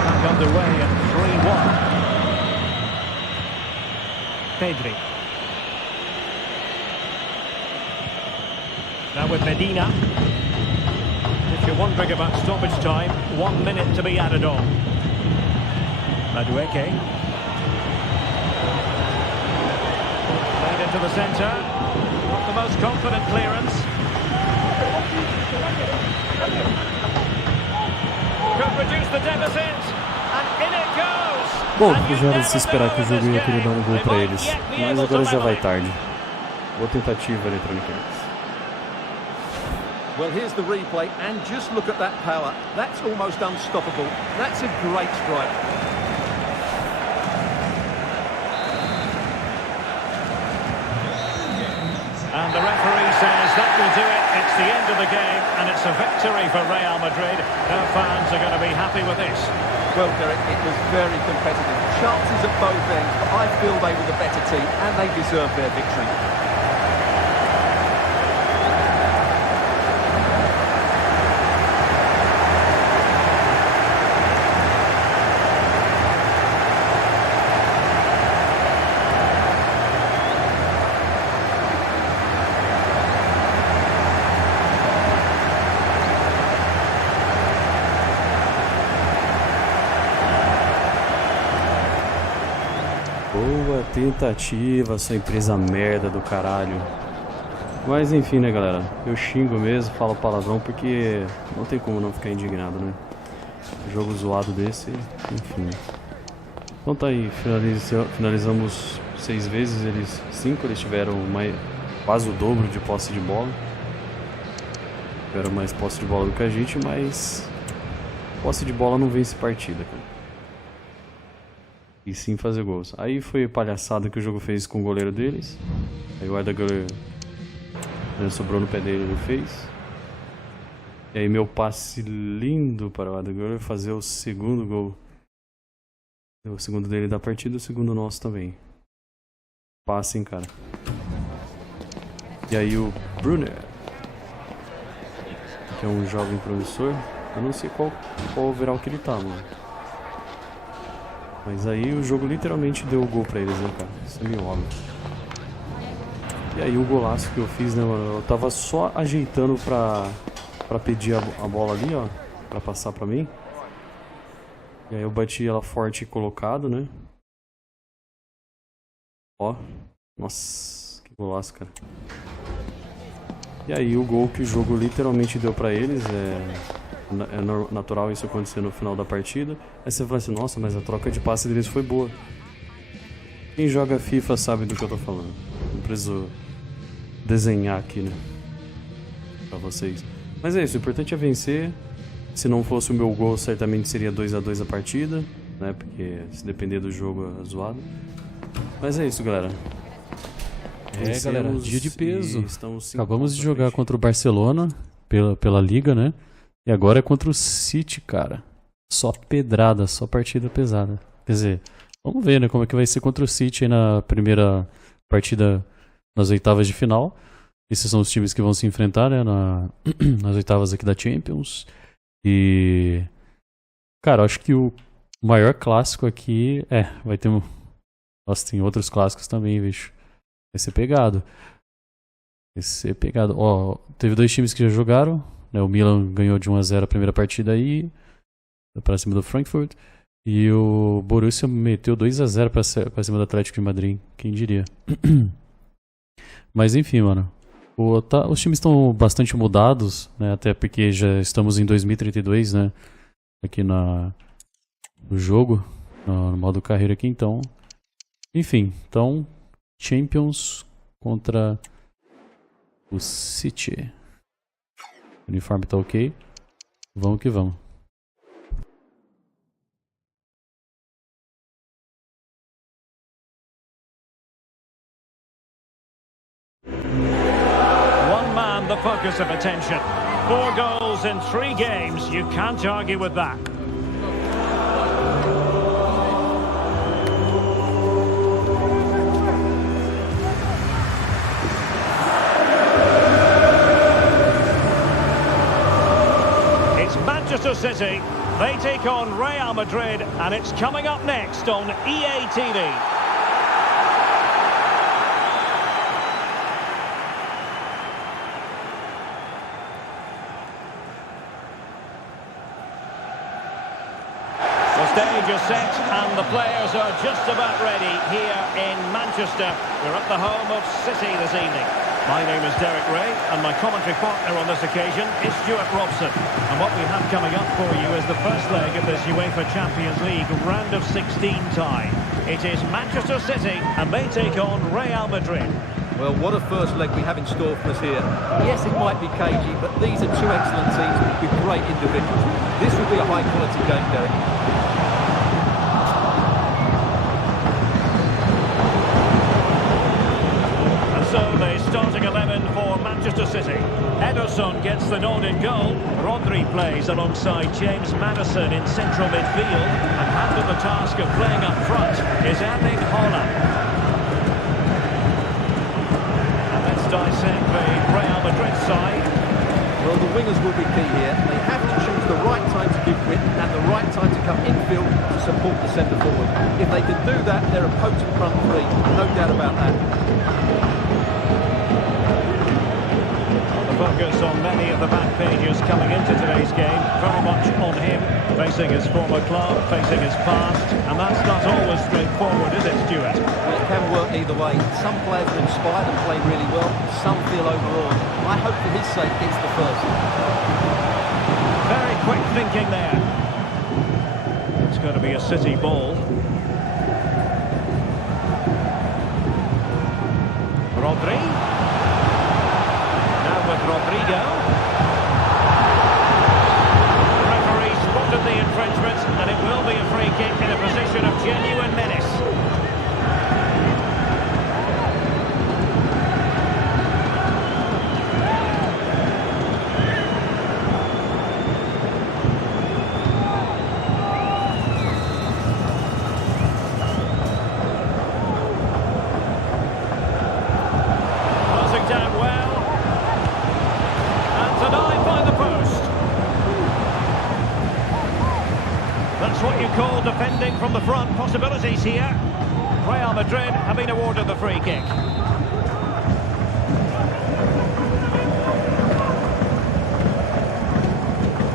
Back underway at 3-1. Pedri. Now with Medina. If you're wondering about stoppage time, 1 minute to be added on. Madueke. Played into the centre. Not the most confident clearance. Could reduce the deficit. And in it goes. Bom, já era de se esperar que o jogo ia querer dar um gol pra eles, mas agora já vai tarde. Boa tentativa eletrônica. Well, here's the replay, and just look at that power. That's almost unstoppable. That's a great strike. And the referee says that will do it. It's the end of the game, and it's a victory for Real Madrid. Their fans are going to be happy with this. Well, Derek, it was very competitive. Chances at both ends, but I feel they were the better team, and they deserved their victory. Boa tentativa, sua empresa merda do caralho. Mas enfim, né, galera? Eu xingo mesmo, falo palavrão porque não tem como não ficar indignado, né? Jogo zoado desse, enfim. Então tá aí, finalizamos 6 vezes, eles 5, eles tiveram quase o dobro de posse de bola. Tiveram mais posse de bola do que a gente, mas posse de bola não vence partida, cara. E sim fazer gols. Aí foi palhaçada que o jogo fez com o goleiro deles. Aí o guarda-goleiro sobrou no pé dele, ele fez. E aí meu passe lindo para o guarda-goleiro fazer o segundo gol. O segundo dele da partida, o segundo nosso também. Passe, hein, cara. E aí o Brunner, que é um jovem promissor. Eu não sei qual overall que ele tá, mano. Mas aí o jogo literalmente deu o gol pra eles, né, cara? Isso é meio óbvio. E aí o golaço que eu fiz, né, mano? Eu tava só ajeitando pra pedir a bola ali, ó. Pra passar pra mim. E aí eu bati ela forte e colocado, né? Ó. Nossa, que golaço, cara. E aí o gol que o jogo literalmente deu pra eles é natural isso acontecer no final da partida. Aí você fala assim, nossa, mas a troca de passe deles foi boa. Quem joga FIFA sabe do que eu tô falando. Não preciso desenhar aqui, né, pra vocês. Mas é isso, o importante é vencer. Se não fosse o meu gol, certamente seria 2-2 a partida, né, porque se depender do jogo é zoado. Mas é isso, galera. Galera, dia de peso. Acabamos de jogar frente contra o Barcelona pela liga, né? E agora é contra o City, cara. Só pedrada, só partida pesada. Quer dizer, vamos ver, né, como é que vai ser contra o City aí na primeira partida nas oitavas de final. Esses são os times que vão se enfrentar, né, nas oitavas aqui da Champions. E, cara, acho que o maior clássico aqui vai ter nossa, tem outros clássicos também, bicho. Vai ser pegado. Ó, teve 2 times que já jogaram, né? O Milan ganhou de 1-0 a primeira partida aí, pra cima do Frankfurt. E o Borussia meteu 2-0 pra cima do Atlético de Madrid. Quem diria? Mas enfim, mano. Os times estão bastante mudados, né? Até porque já estamos em 2032, né? Aqui no jogo, no modo carreira aqui, então. Enfim, então Champions contra o City. O uniforme tá ok. Vamos que vamos. One man, the focus of attention. 4 goals in 3 games. You can't argue with that. Manchester City, they take on Real Madrid, and it's coming up next on EA TV. The stage is set and the players are just about ready here in Manchester. We're at the home of City this evening. My name is Derek Ray, and my commentary partner on this occasion is Stuart Robson. And what we have coming up for you is the first leg of this UEFA Champions League round of 16 tie. It is Manchester City, and they take on Real Madrid. Well, what a first leg we have in store for us here. Yes, it might be cagey, but these are two excellent teams with great individuals. This will be a high-quality game, Derek. So the starting 11 for Manchester City. Ederson gets the nod in goal. Rodri plays alongside James Maddison in central midfield. And handed the task of playing up front is Erling Haaland. And let's dissect the Real Madrid side. Well, the wingers will be key here. They have to choose the right time to give width and the right time to come infield to support the centre forward. If they can do that, they're a potent front three. No doubt about that. Focus on many of the back pages coming into today's game. Very much on him, facing his former club, facing his past. And that's not always straightforward, is it, Stuart? Well, it can work either way. Some players are inspired and play really well. Some feel overawed. I hope for his sake it's the first. Very quick thinking there. It's going to be a City ball. Rodri. Rodrigo. The referee spotted the infringement, and it will be a free kick in a position of genuine menace. Passing down well. Denied by the post. That's what you call defending from the front. Possibilities here. Real Madrid have been awarded the free kick.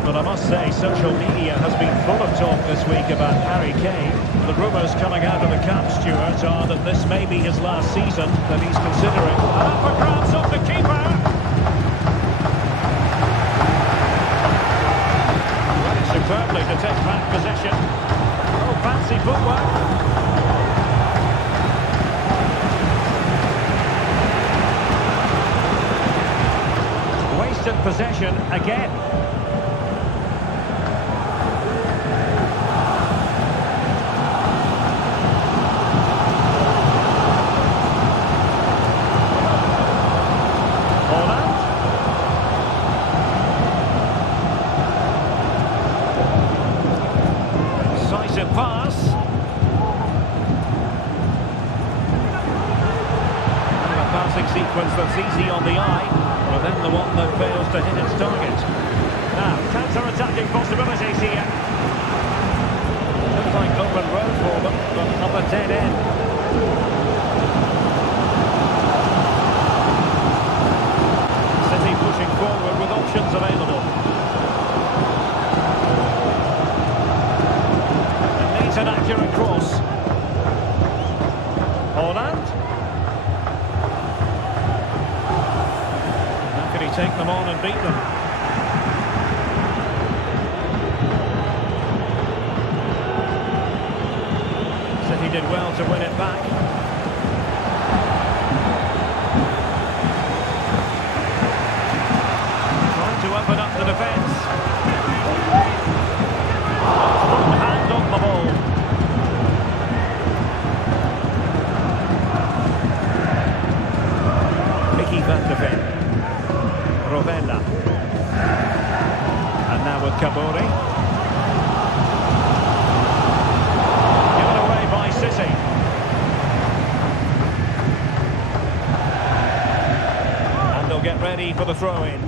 But I must say, social media has been full of talk this week about Harry Kane. The rumours coming out of the camp, Stuart, are that this may be his last season, that he's considering. And up for grabs off the keeper. Superbly to take back possession. Oh, fancy footwork. Wasted possession again. Pass. And a passing sequence that's easy on the eye, but then the one that fails to hit its target. Now, counter-attacking possibilities here. Looks like open road for them, but up a dead end. City pushing forward with options available. An accurate cross. Haaland. How can he take them on and beat them? City did well to win it back. Trying to open up the defence. Strong hand on the ball. Van de Ven. Rovella. And now with Kabori. Given away by City. And they'll get ready for the throw-in.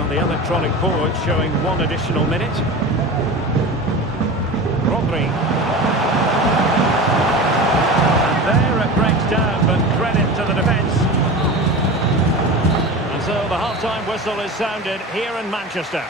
On the electronic board showing one additional minute. Rodri. There it breaks down, but credit to the defence. And so the half-time whistle is sounded here in Manchester.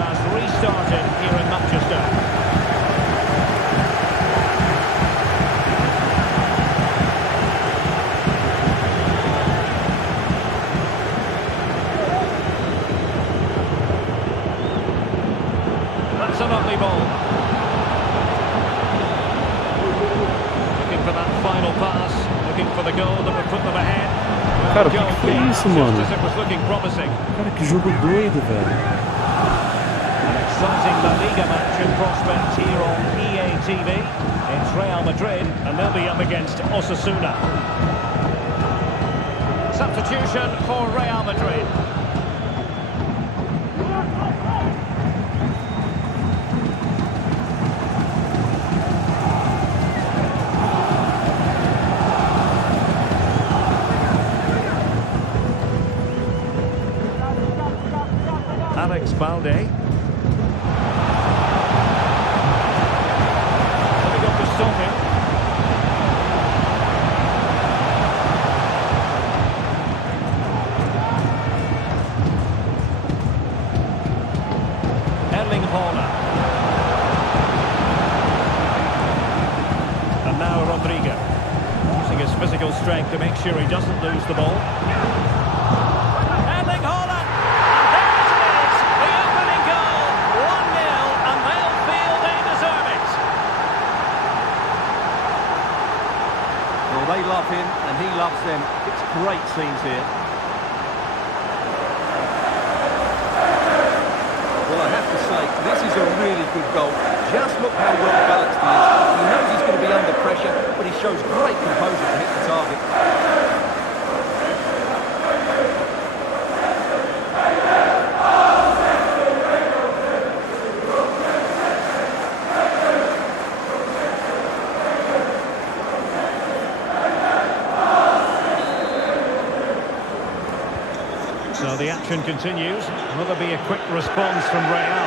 has restarted here in Manchester. That's a lovely ball. Looking for that final pass, looking for the goal that would put them ahead. Cara, o que foi isso, mano? Just as it was looking promising. Cara, que jogo doido, velho. An exciting La Liga match in prospect here on EA TV. It's Real Madrid, and they'll be up against Osasuna. Substitution for Real Madrid. Alex Balde. Coming up to stop him. Erling Haaland. And now Rodrigo. Using his physical strength to make sure he doesn't lose the ball. Erling Haaland. They love him and he loves them. It's great scenes here. Well, I have to say, this is a really good goal. Just look how well balanced he is. He knows he's going to be under pressure, but he shows great composure to hit the target. So the action continues. Will there be a quick response from Real?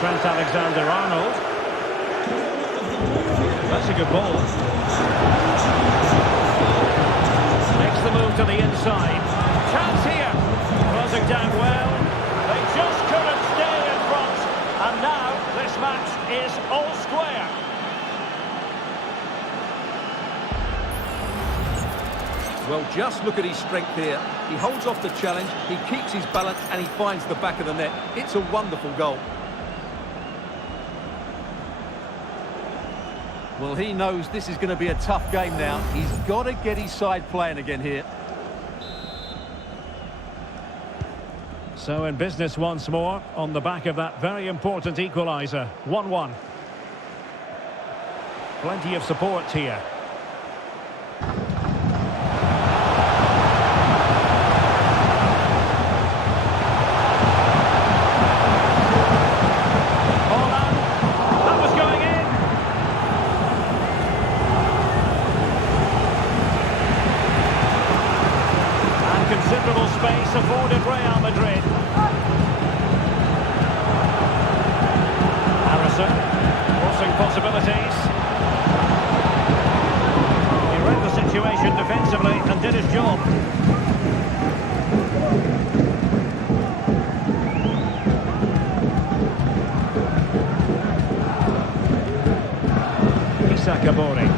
Trent Alexander-Arnold. That's a good ball. Makes the move to the inside. Chance here. Closing down well. They just couldn't stay in front. And now this match is all square. Well, just look at his strength here. He holds off the challenge, he keeps his balance, and he finds the back of the net. It's a wonderful goal. Well, he knows this is going to be a tough game now. He's got to get his side playing again here. So in business once more, on the back of that very important equaliser. 1-1. Plenty of support here. Considerable space afforded Real Madrid. Harrison, crossing possibilities. He read the situation defensively and did his job. Isakabori.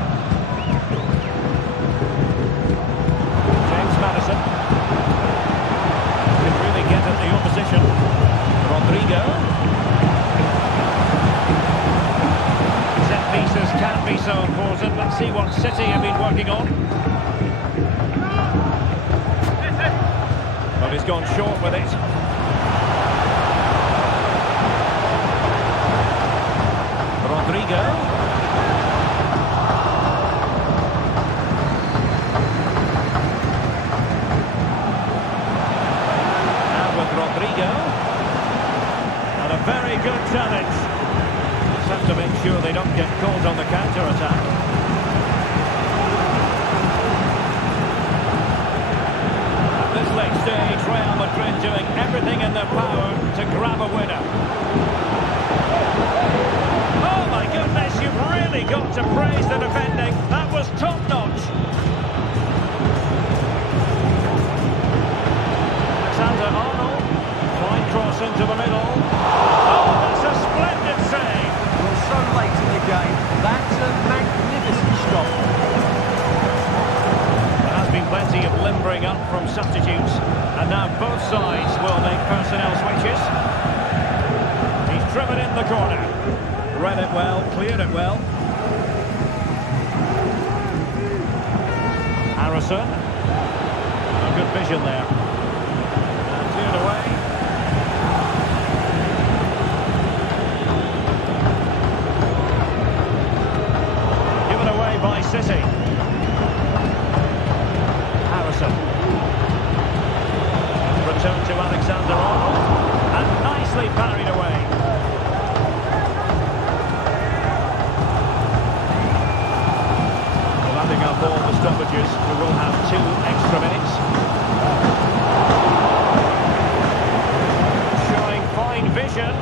Rodrigo. Set pieces can be so important. Let's see what City have been working on. But he's gone short with it. Rodrigo. Very good challenge. Just have to make sure they don't get caught on the counter-attack. At this late stage, Real Madrid doing everything in their power to grab a winner. Oh my goodness, you've really got to praise the defending. That was top-notch. Alexander-Arnold. plenty of limbering up from substitutes. And now both sides will make personnel switches. He's driven in the corner. Read it well, cleared it well. Harrison. Oh, good vision there. And cleared away. Given away by City. Harrison. Return to Alexander-Arnold. And nicely parried away. Adding up all the stoppages, we will have 2 extra minutes. Showing fine vision.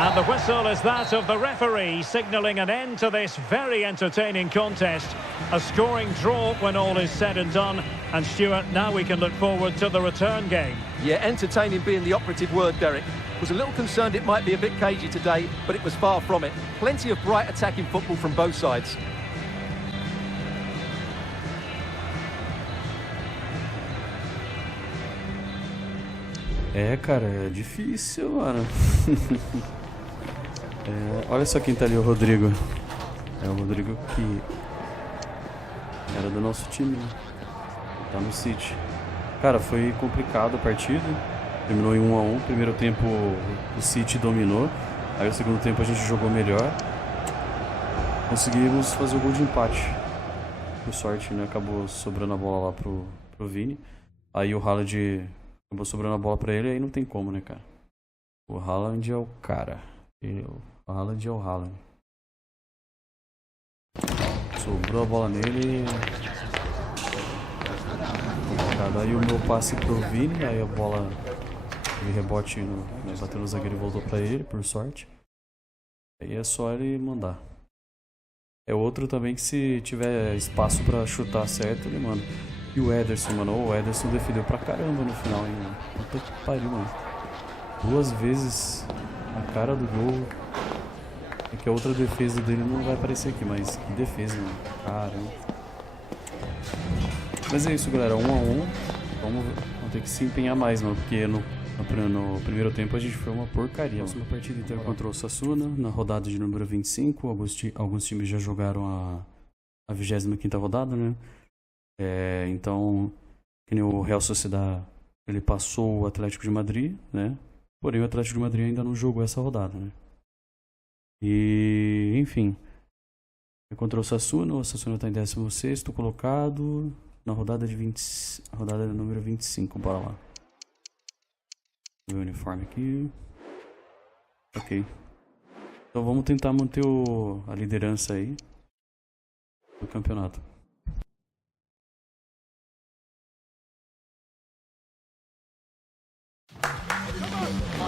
And the whistle is that of the referee, signalling an end to this very entertaining contest. A scoring draw when all is said and done. And Stuart, now we can look forward to the return game. Yeah, entertaining being the operative word, Derek. Was a little concerned it might be a bit cagey today, but it was far from it. Plenty of bright attacking football from both sides. É, cara, é difícil, mano. Olha só quem tá ali, o Rodrigo. É o Rodrigo que era do nosso time, né? Tá no City. Cara, foi complicado a partida. Terminou em 1-1. Primeiro tempo o City dominou. Aí o segundo tempo a gente jogou melhor. Conseguimos fazer o gol de empate. Por sorte, né? Acabou sobrando a bola lá pro Vini. Aí o Haaland acabou sobrando a bola pra ele. Aí não tem como, né, cara? O Haaland é o cara. O Haaland é o Haaland. Sobrou a bola nele. Aí o meu passe pro Vini, aí a bola de rebote bateu no zagueiro e voltou pra ele, por sorte. Aí é só ele mandar. É outro também que se tiver espaço pra chutar certo, ele manda. E o Ederson, mano, o Ederson defendeu pra caramba no final, hein, mano. Puta que pariu, mano. 2 vezes a cara do gol. É que a outra defesa dele não vai aparecer aqui, mas que defesa, mano. Caramba. Mas é isso, galera, 1-1. Vamos ter que se empenhar mais, mano, porque no primeiro tempo a gente foi uma porcaria. Próxima partida então contra o Osasuna, na rodada de número 25. Alguns times já jogaram a 25ª rodada, né? Então, que nem o Real Sociedad, ele passou o Atlético de Madrid, né? Porém o Atlético de Madrid ainda não jogou essa rodada, né? E, enfim, contra o Osasuna está em 16º colocado na rodada número 25, bora lá. O uniforme aqui. Ok. Então vamos tentar manter a liderança aí do campeonato.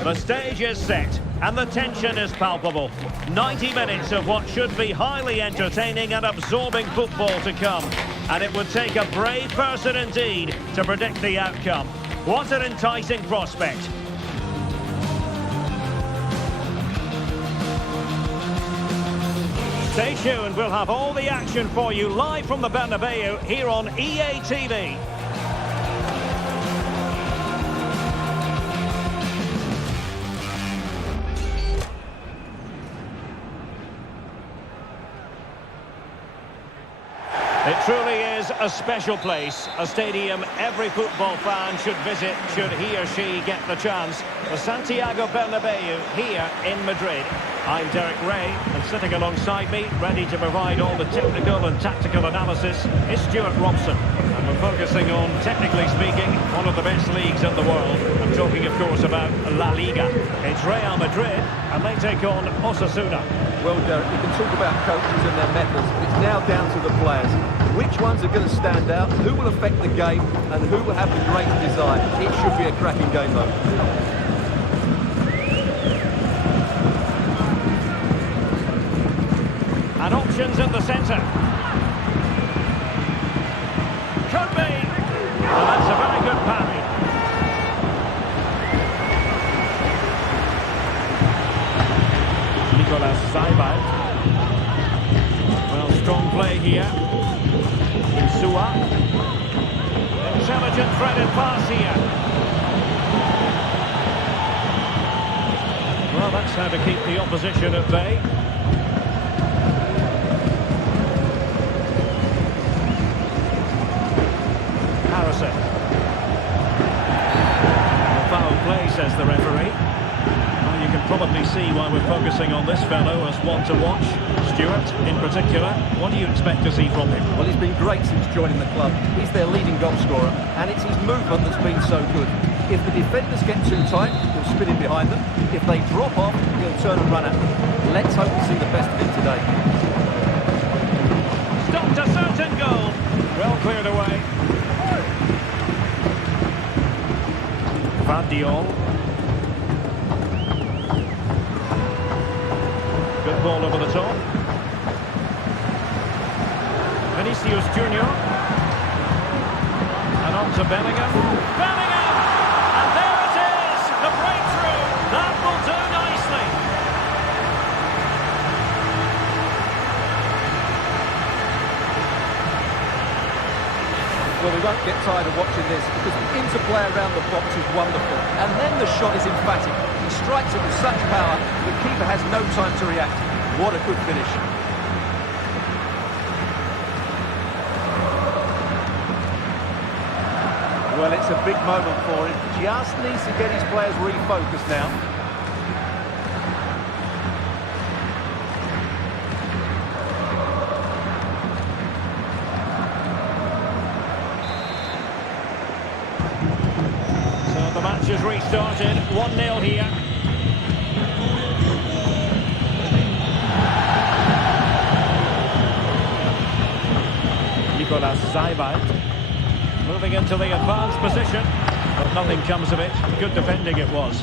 The stage is set and the tension is palpable. 90 minutes of what should be highly entertaining and absorbing football to come. And it would take a brave person indeed to predict the outcome. What an enticing prospect. Stay tuned, we'll have all the action for you live from the Bernabeu here on EA TV. It truly is a special place, a stadium every football fan should visit should he or she get the chance. The Santiago Bernabeu here in Madrid. I'm Derek Ray, and sitting alongside me, ready to provide all the technical and tactical analysis, is Stuart Robson. And we're focusing on, technically speaking, one of the best leagues in the world. I'm talking, of course, about La Liga. It's Real Madrid, and they take on Osasuna. Well, Derek, we can talk about coaches and their methods, but it's now down to the players. Which ones are going to stand out, who will affect the game, and who will have the greater desire? It should be a cracking game, though. And options in the centre. Could be. And that's a very good parry. Well, strong play here. Insua. Intelligent threaded pass here. Well, that's how to keep the opposition at bay. Harrison. Foul play, says the referee. Well, you can probably see why we're focusing on this fellow as one to watch. Stuart, in particular, what do you expect to see from him? Well, he's been great since joining the club. He's their leading goal scorer, and it's his movement that's been so good. If the defenders get too tight, he'll spin in behind them. If they drop off, he'll turn and run at them. Let's hope we see the best of him today. Stopped a certain goal. Well cleared away. Diol. Good ball over the top. Vinicius Junior. And on to Bellingham. Bellingham! And there it is! The breakthrough! That will do nicely. Well, we won't get tired of watching this because the interplay around the box is wonderful. And then the shot is emphatic. He strikes it with such power, the keeper has no time to react. What a good finish. Well, it's a big moment for him. Just needs to get his players refocused now. The match has restarted, 1-0 here. Nicolas Zaibald moving into the advanced position, but nothing comes of it. Good defending it was.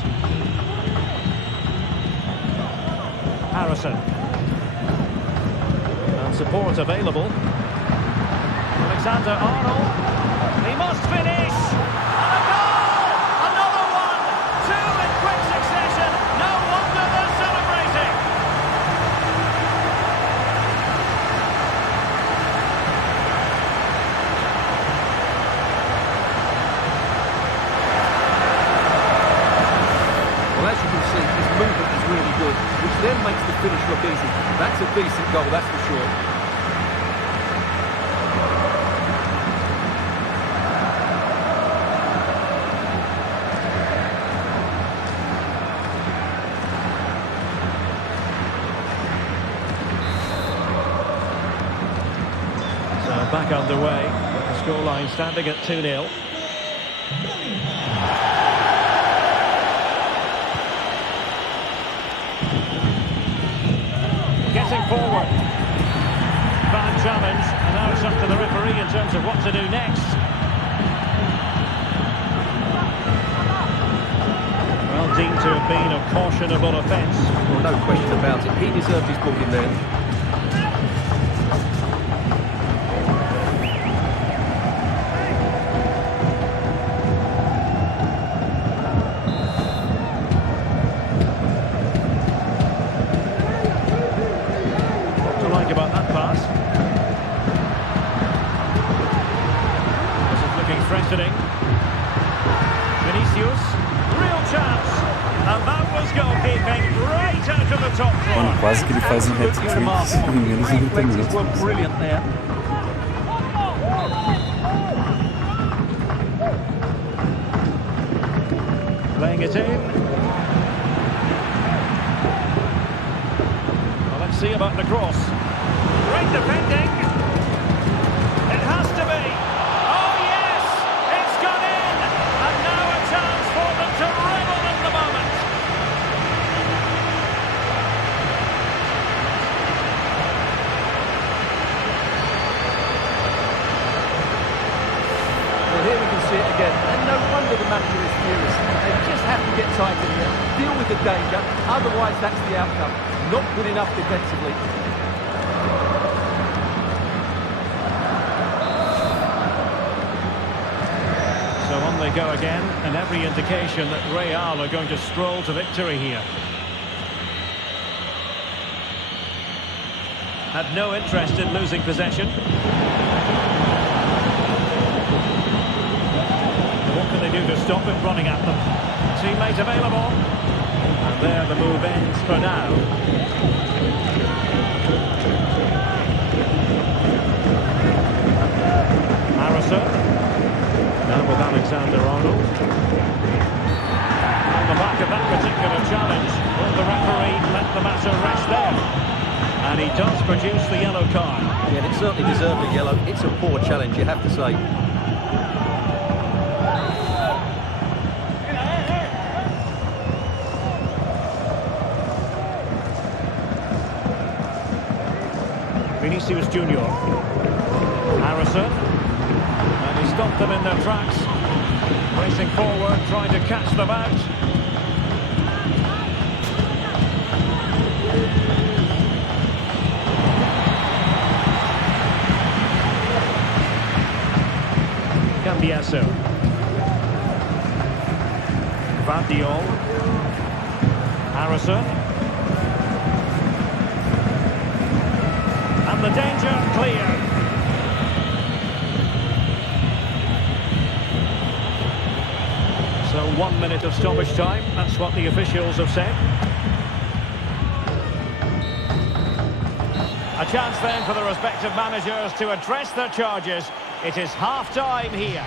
Harrison. And support available. Alexander-Arnold. He must finish! Which then makes the finish look easy. That's a decent goal, that's for sure. So back underway, the scoreline standing at 2-0. Getting forward. Bad challenge, and now it's up to the referee in terms of what to do next. Well, deemed to have been a cautionable offence. Well, no question about it. He deserved his booking there. About that pass. This is looking threatening. Vinicius, real chance, and that was goalkeeping right out of the top Mano, corner. quase que ele faz um hat-trick em menos de 30 minutos. Were brilliant there. Playing it in. Well, let's see about the cross. Great defending. It has to be. Oh yes, it's gone in, and now a chance for them to revel in the moment. Well, here we can see it again, and no wonder the manager is furious. They just have to get tight in here, deal with the danger, otherwise that's the outcome. Not good enough defensively. So on they go again, and every indication that Real are going to stroll to victory here. had no interest in losing possession. What can they do to stop him running at them? Teammate available. And there the move ends for now. Harrison. Now with Alexander-Arnold. On the back of that particular challenge, will the referee let the matter rest there? And he does produce the yellow card. Yeah, it certainly deserved a yellow. It's a poor challenge, you have to say. Vinicius Junior. Harrison. And he stopped them in their tracks. Racing forward, trying to catch them out. Cambiasso. Vardiol. Harrison. And the danger clear. So 1 minute of stoppage time, that's what the officials have said. A chance then for the respective managers to address their charges. It is half-time here.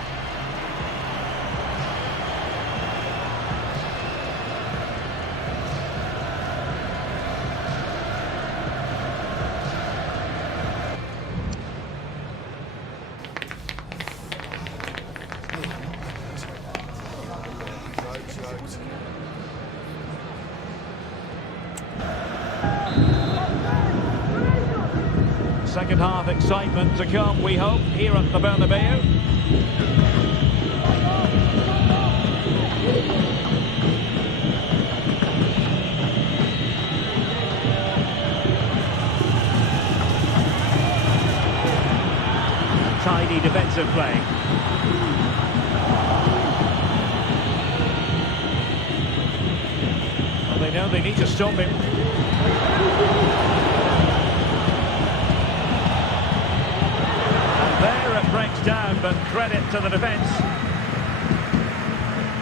Second half excitement to come, we hope, here at the Bernabeu. Tidy defensive play. Well, they know they need to stop him. Breaks down, but credit to the defence.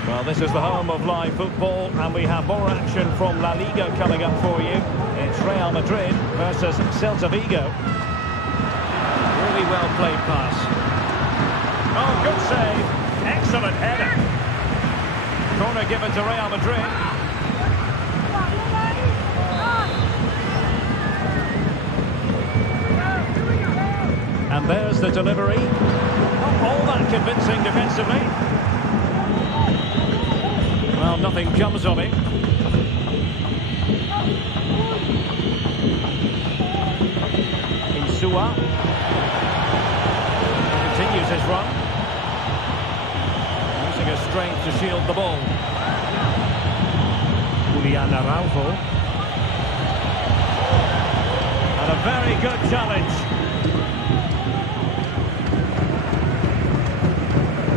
Well, this is the home of live football, and we have more action from La Liga coming up for you. It's Real Madrid versus Celta Vigo. Really well played pass. Oh, good save. Excellent header. Corner given to Real Madrid. And there's the delivery. Not all that convincing defensively. Well, nothing comes of it. Insua. Continues his run. Using his strength to shield the ball. Julian Araujo. And a very good challenge.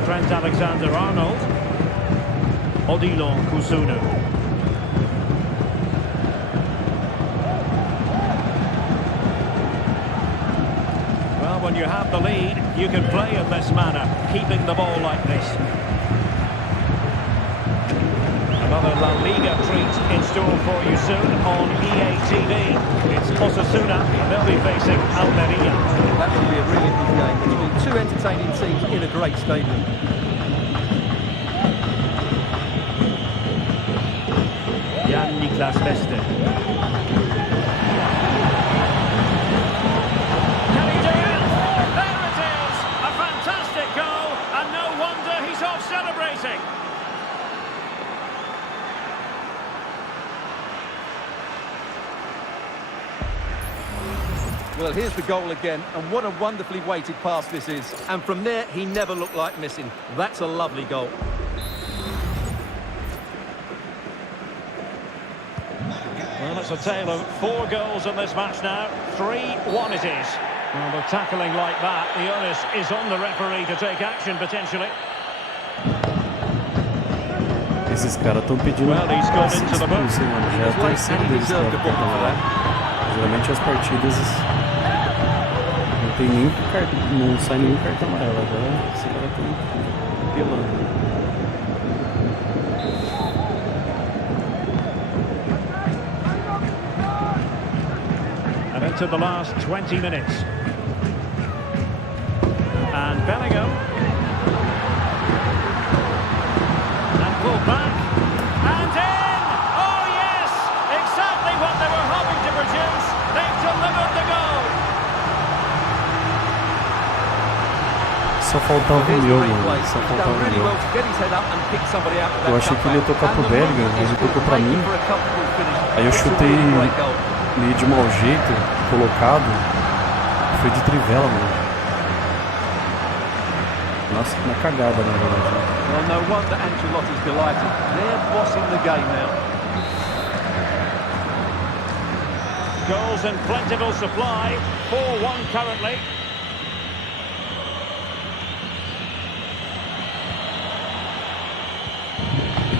Trent Alexander-Arnold. Odilon Kusunu. Well, when you have the lead, you can play in this manner, keeping the ball like this. Another La Liga treat in store for you soon on EA TV. It's Osasuna, and they'll be facing Almeria. That will be a really good game. It'll be two entertaining teams in a great stadium. Jan-Niklas Beste. Can he do it? There it is! A fantastic goal, and no wonder he's off celebrating. Well, here's the goal again, and what a wonderfully weighted pass this is. And from there, he never looked like missing. That's a lovely goal. Well, it's a tale of 4 goals in this match now. 3-1 it is. Well, with tackling like that, the onus is on the referee to take action, potentially. Esses caras estão pedindo Well, he's gone into the box. mano. Já é a terceira deles que é. Geralmente as partidas tem nem não sai nenhum cartão amarelo. Agora esse cara tá pelando. And into the last 20 minutes. And Bellingham. And pulled back. And in! Oh yes! Exactly what they were hoping to produce. They've delivered the goal. Só faltava o meu, mano. Só faltava o meu. Eu achei que ele ia tocar pro Bellingham, mas ele tocou pra mim. Aí eu chutei meio de mau jeito, colocado. Foi de trivela, mano. Nossa, na cagada, na verdade. Well, no wonder Ancelotti's delighted. They're bossing the game now. Goals in plentiful supply. 4-1 currently.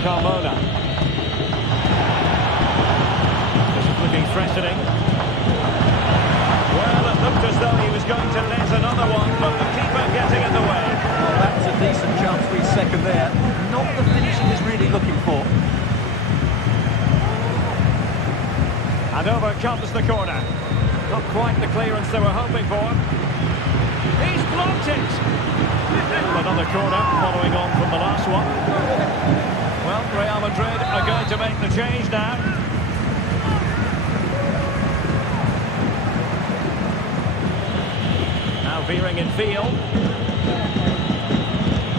Carmona. This is looking threatening. Well, it looked as though he was going to net another one, but the keeper getting in the way. Well, that was a decent chance for his second there. Not the finish he was really looking for. And over comes the corner. Not quite the clearance they were hoping for. He's blocked it. Another corner following on from the last one. Well, Real Madrid are going to make the change now. Now veering in field.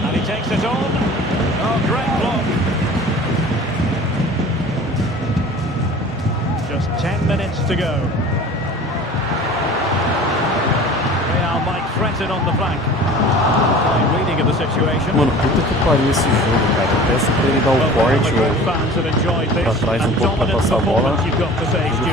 And he takes it on. Oh, great block. Just 10 minutes to go. Real might threaten on the flank. Fine reading of the situation. Mano, puta que pariu esse jogo, cara. Eu peço pra ele dar o corte ou pra trás um pouco pra passar a bola. Ele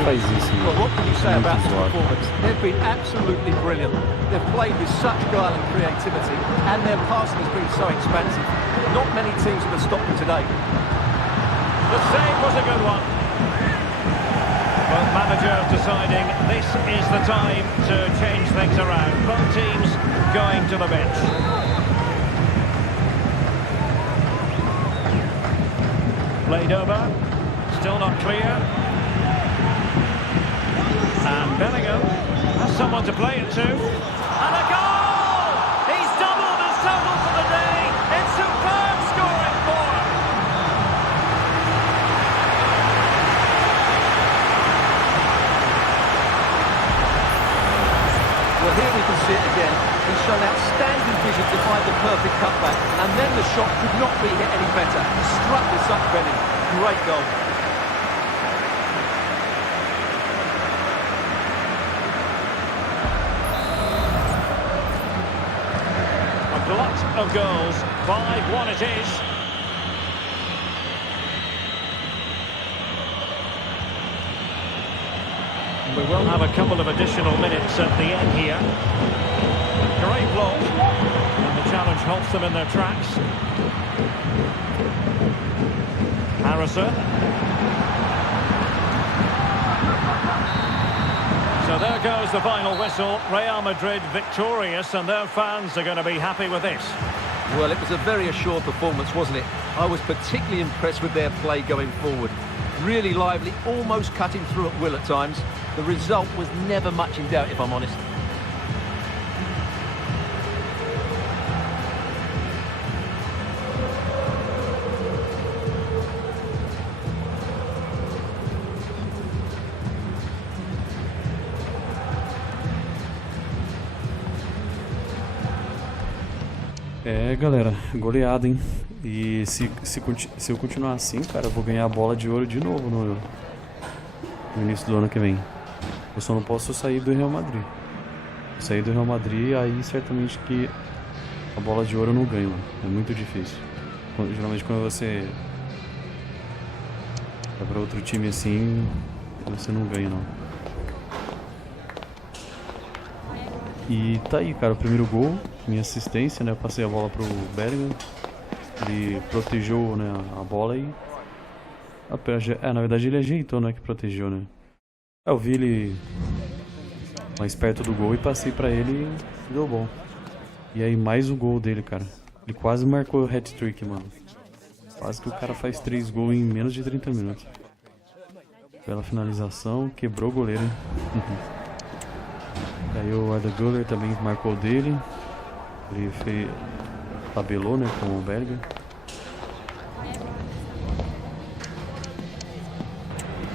faz isso, Well, what can you say muito about this zoado. performance? They've been absolutely brilliant. They've played with such guile and creativity, and their passing has been so expansive. Not many teams would have stopped them today. The save was a good one. Both managers deciding this is the time to change things around. Both teams going to the bench. Played over. Still not clear. And Bellingham has someone to play it to. And a goal! He's doubled his total for the day. It's superb scoring form. Well, here we can see it again. He's shown outstanding vision to find the perfect cutback, and then the shot could not be hit any better. Struck with such bending. Great goal. A glut of goals. 5-1 it is. We will have a couple of additional minutes at the end here. Great block. And the challenge halts them in their tracks. Harrison. So there goes the final whistle. Real Madrid victorious, and their fans are going to be happy with this. Well, it was a very assured performance, wasn't it? I was particularly impressed with their play going forward. Really lively, almost cutting through at will at times. The result was never much in doubt, if I'm honest. É, galera, goleada, hein? E se eu continuar assim, cara, eu vou ganhar a bola de ouro de novo no início do ano que vem. Eu só não posso sair do Real Madrid. Sair do Real Madrid, aí certamente que a bola de ouro eu não ganho, mano. É muito difícil. Geralmente quando você vai pra outro time assim, você não ganha, não. E tá aí, cara, o primeiro gol, minha assistência, né? Eu passei a bola pro Bellingham. Ele protegeu, né, a bola e... na verdade ele ajeitou, não é que protegeu, né? Eu vi ele mais perto do gol e passei pra ele e deu bom. E aí mais um gol dele, cara. Ele quase marcou o hat-trick, mano. Quase que o cara faz 3 gols em menos de 30 minutos. Bela finalização, quebrou o goleiro, hein? Aí o Arda Güler também marcou o dele. Ele tabelou, né, com o belga.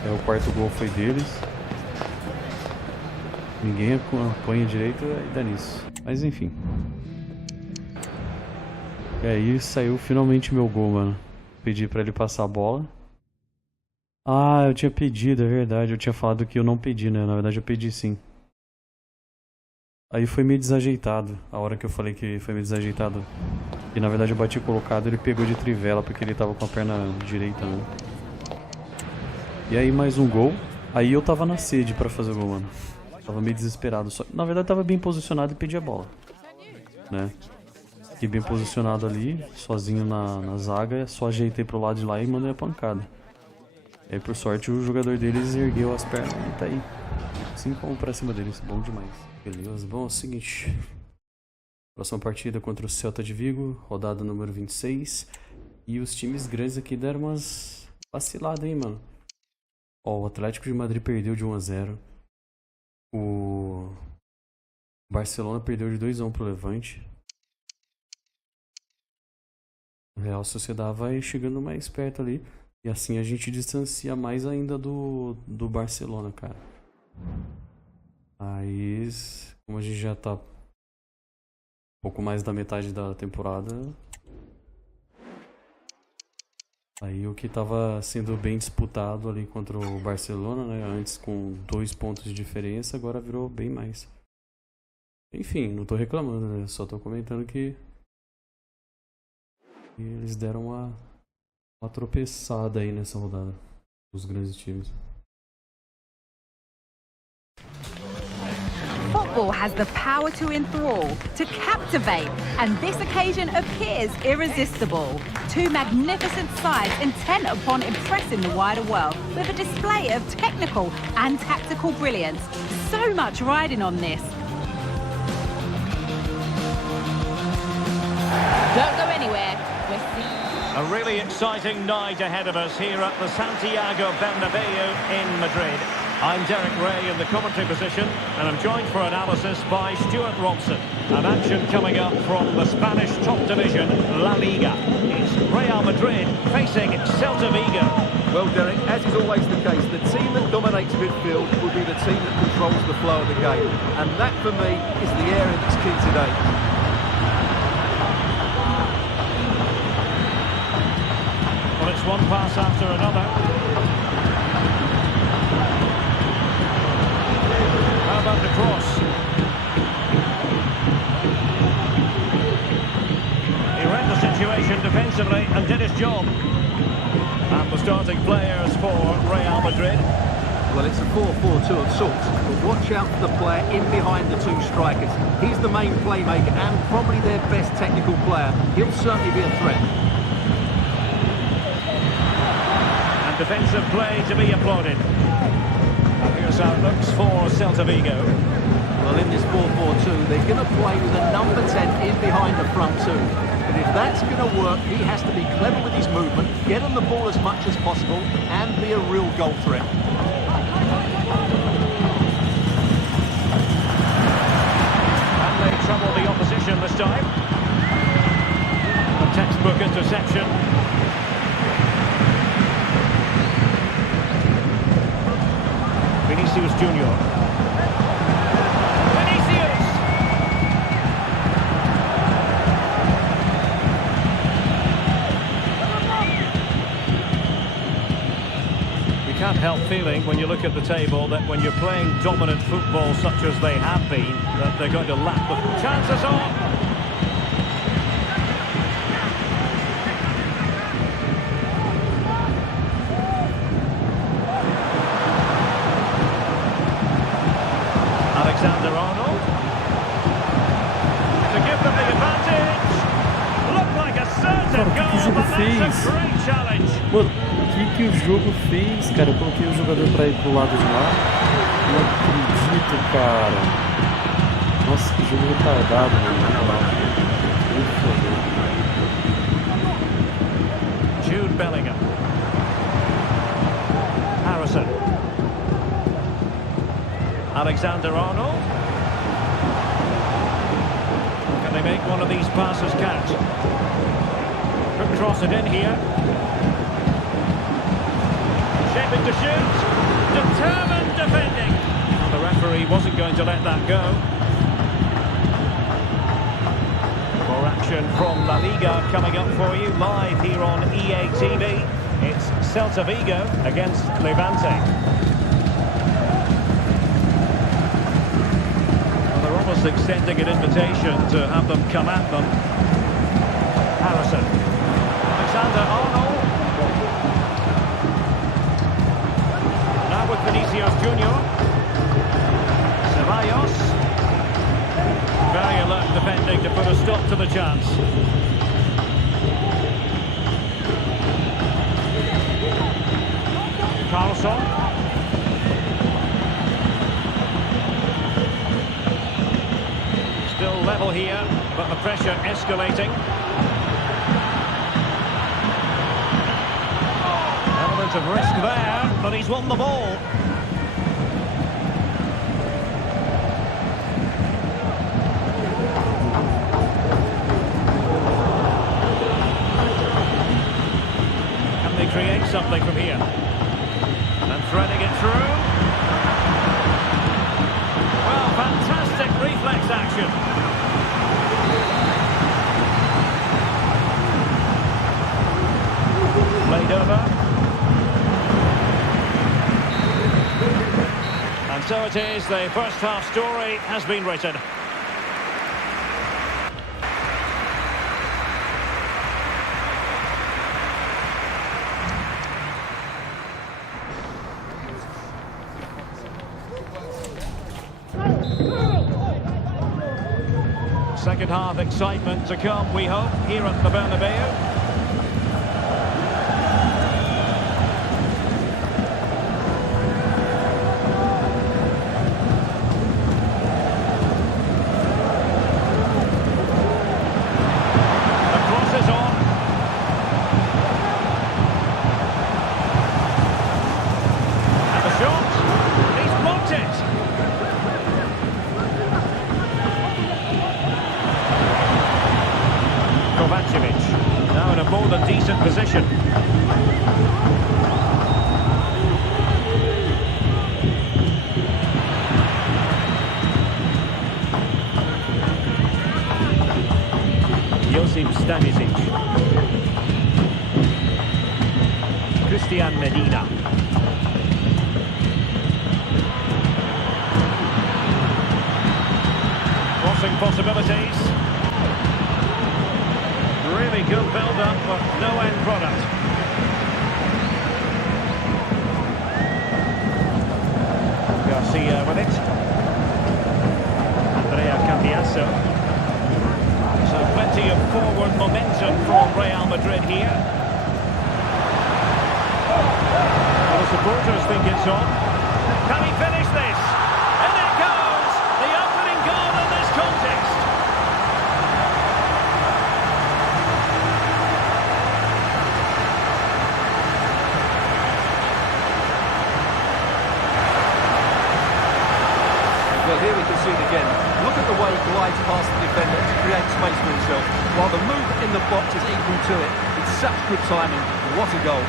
Aí o quarto gol foi deles. Ninguém acompanha direito e dá nisso. Mas enfim. E aí saiu finalmente meu gol, mano. Pedi pra ele passar a bola. Ah, eu tinha pedido, é verdade. Eu tinha falado que eu não pedi, né? Na verdade eu pedi sim. Aí foi meio desajeitado. A hora que eu falei que foi meio desajeitado. E na verdade eu bati colocado, ele pegou de trivela porque ele tava com a perna direita, né? E aí mais um gol. Aí eu tava na sede pra fazer o gol, mano. Tava meio desesperado. Na verdade tava bem posicionado e pedi a bola, né? Fiquei bem posicionado ali, sozinho na zaga. Só ajeitei pro lado de lá e mandei a pancada. E aí por sorte o jogador deles ergueu as pernas e tá aí. 5-1 pra cima deles, bom demais. Beleza, bom, é o seguinte. Próxima partida contra o Celta de Vigo, rodada número 26. E os times grandes aqui deram umas vaciladas aí, mano. Ó, o Atlético de Madrid perdeu de 1-0. O Barcelona perdeu de 2-1 pro Levante. O Real Sociedade vai chegando mais perto ali. E assim a gente distancia mais ainda do Barcelona, cara. Aí, como a gente já tá um pouco mais da metade da temporada, aí o que tava sendo bem disputado ali contra o Barcelona, né? Antes com 2 pontos de diferença, agora virou bem mais. Enfim, não tô reclamando, né? Só tô comentando que eles deram uma tropeçada aí nessa rodada, os grandes times. Football has the power to enthrall, to captivate, and this occasion appears irresistible. Two magnificent sides intent upon impressing the wider world with a display of technical and tactical brilliance. So much riding on this. Don't go anywhere. We're seeing... A really exciting night ahead of us here at the Santiago Bernabeu in Madrid. I'm Derek Ray in the commentary position, and I'm joined for analysis by Stuart Robson. An action coming up from the Spanish top division, La Liga. It's Real Madrid facing Celta Vigo. Well, Derek, as is always the case, the team that dominates midfield will be the team that controls the flow of the game. And that, for me, is the area that's key today. Well, it's one pass after another. How about the cross? He read the situation defensively and did his job. And the starting players for Real Madrid. Well, it's a 4-4-2 of sorts, but watch out for the player in behind the 2 strikers. He's the main playmaker and probably their best technical player. He'll certainly be a threat. And defensive play to be applauded. Here's how it looks for Celta Vigo. Well, in this 4-4-2, they're going to play with a number 10 in behind the front 2. But if that's going to work, he has to be clever with his movement, get on the ball as much as possible, and be a real goal threat. And they trouble the opposition this time. A textbook interception. Vinicius Junior. Vinicius! You can't help feeling when you look at the table that when you're playing dominant football such as they have been, that they're going to lap the chances on. Alexander-Arnold to give them the advantage. Looked like a certain goal, but that's a great challenge. Mano, que o jogo fez, cara? Eu coloquei o jogador pra ir pro lado de lá. Não acredito, cara. Nossa, que jogo retardado, mano. Na moral. Muito foda. Jude Bellingham. Harrison. Alexander-Arnold. Can they make one of these passes count? Could cross it in here. Shaping to shoot. Determined defending. Well, the referee wasn't going to let that go. More action from La Liga coming up for you live here on EA TV. It's Celta Vigo against Levante. Well, they're almost extending an invitation to have them come at them. Harrison. Alexander-Arnold. Now with Vinicius Junior. Ceballos. Very alert defending to put a stop to the chance. Carlson. Still level here, but the pressure escalating. Element of risk there, but he's won the ball. Can they create something from here? And threading it through. Well, fantastic reflex action. Played over. And so it is, the first half story has been written. Second half excitement to come, we hope, here at the Bernabeu. The cross is on. And the shot. He's blocked it. Kovacevic, now in a more than decent position. Josip Stanisic. Christian Medina. Crossing possibilities. Really good build-up, but no end product. Garcia with it. Andrea Cambiasso. So plenty of forward momentum from Real Madrid here. Well, the supporters think it's on. Can he finish this? And it goes! The opening goal in this contest. Well, here we can see it again. Look at the way he glides past the defender to create space for himself, while the move in the box is equal to it. It's such good timing. What a goal.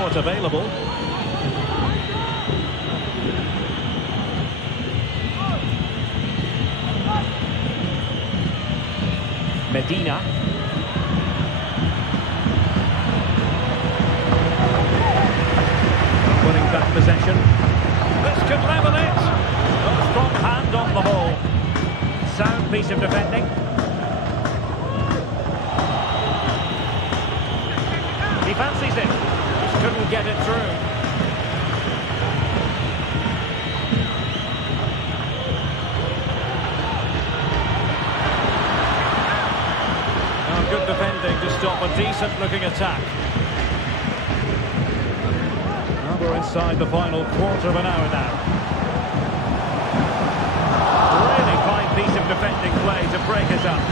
support available. Medina. Winning back possession. This could level it. A strong hand on the ball. Sound piece of defending. He fancies it. Just couldn't get it through. Good defending to stop a decent-looking attack. Now we're inside the final quarter of an hour now. Really fine piece of defending play to break us up.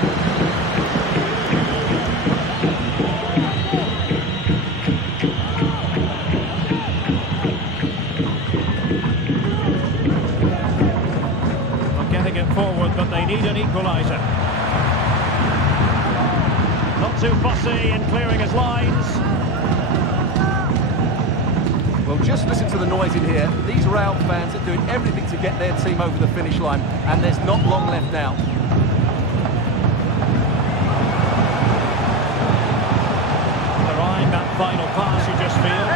Not getting it forward, but they need an equaliser. Not too fussy in clearing his lines. Well, just listen to the noise in here. These Real fans are doing everything to get their team over the finish line, and there's not long left now. They're eyeing that final pass, you just feel.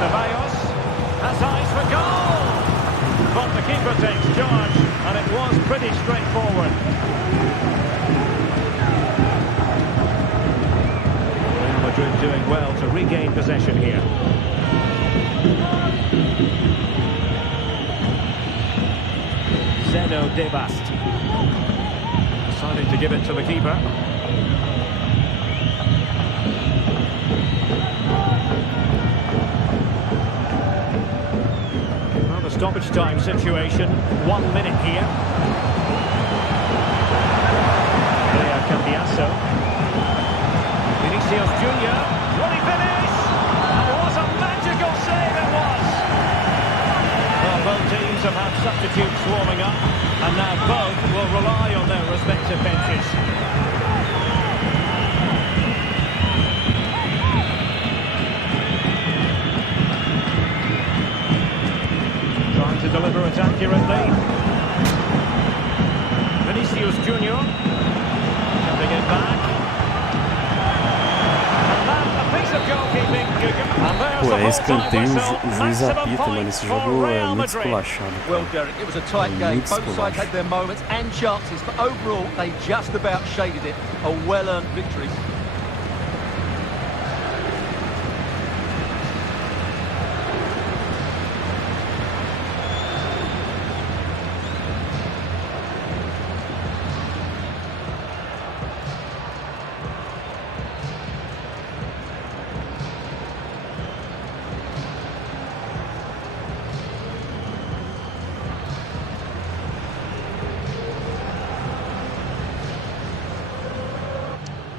Ceballos has eyes for goal. But the keeper takes charge, and it was pretty straightforward. Real Madrid doing well to regain possession here. Zeno Debast deciding to give it to the keeper. Stoppage time situation, 1 minute here. Leo Cambiasso. Vinicius Junior. Will he finish? And what a magical save it was! Well, both teams have had substitutes warming up, and now both will rely on their respective benches. To deliver it accurately. Vinicius Junior. Can they get back? And that, a piece of goalkeeping. And there's Pô, the é full-time escanteio, whistle. o juiz Maximum apita, mano. points Esse for jogo é Real muito Madrid. esculachado. Well, Derek, it was a tight game. Muito Both sides esculacho. had their moments and chances, but overall, they just about shaded it. A well-earned victory.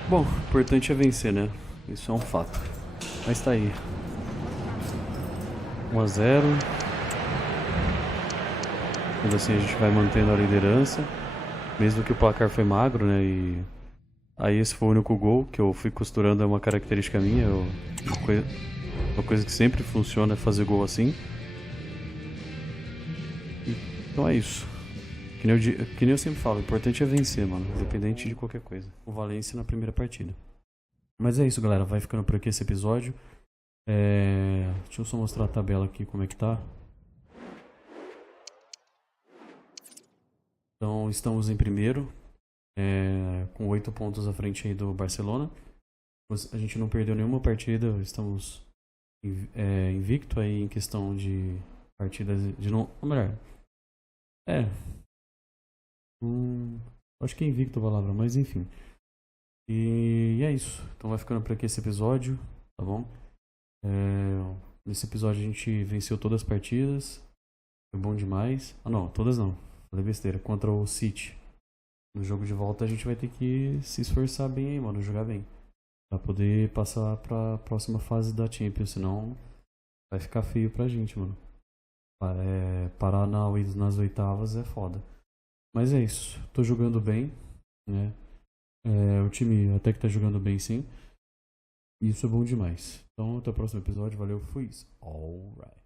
Bom, o importante é vencer, né? Isso é um fato. Mas tá aí. 1-0. Ainda assim a gente vai mantendo a liderança. Mesmo que o placar foi magro, né? E aí esse foi o único gol que eu fui costurando, é uma característica minha. Uma coisa que sempre funciona é fazer gol assim. Então é isso. Que nem eu sempre falo, o importante é vencer, mano. Independente de qualquer coisa. O Valência na primeira partida. Mas é isso, galera. Vai ficando por aqui esse episódio. Deixa eu só mostrar a tabela aqui, como é que tá. Então, estamos em primeiro. Com 8 pontos à frente aí do Barcelona. A gente não perdeu nenhuma partida. Estamos invicto aí em questão de partidas de não... Ou melhor... acho que é invicto a palavra, mas enfim. E é isso. Então vai ficando por aqui esse episódio, tá bom? Nesse episódio a gente venceu todas as partidas. Foi bom demais. Ah não, todas não. Falei besteira. Contra o City. No jogo de volta a gente vai ter que se esforçar bem aí, mano. Jogar bem. Pra poder passar pra próxima fase da Champions. Senão vai ficar feio pra gente, mano. Parar nas oitavas é foda. Mas é isso. Tô jogando bem, né? O time até que tá jogando bem, sim. Isso é bom demais. Então, até o próximo episódio. Valeu, fui. Alright.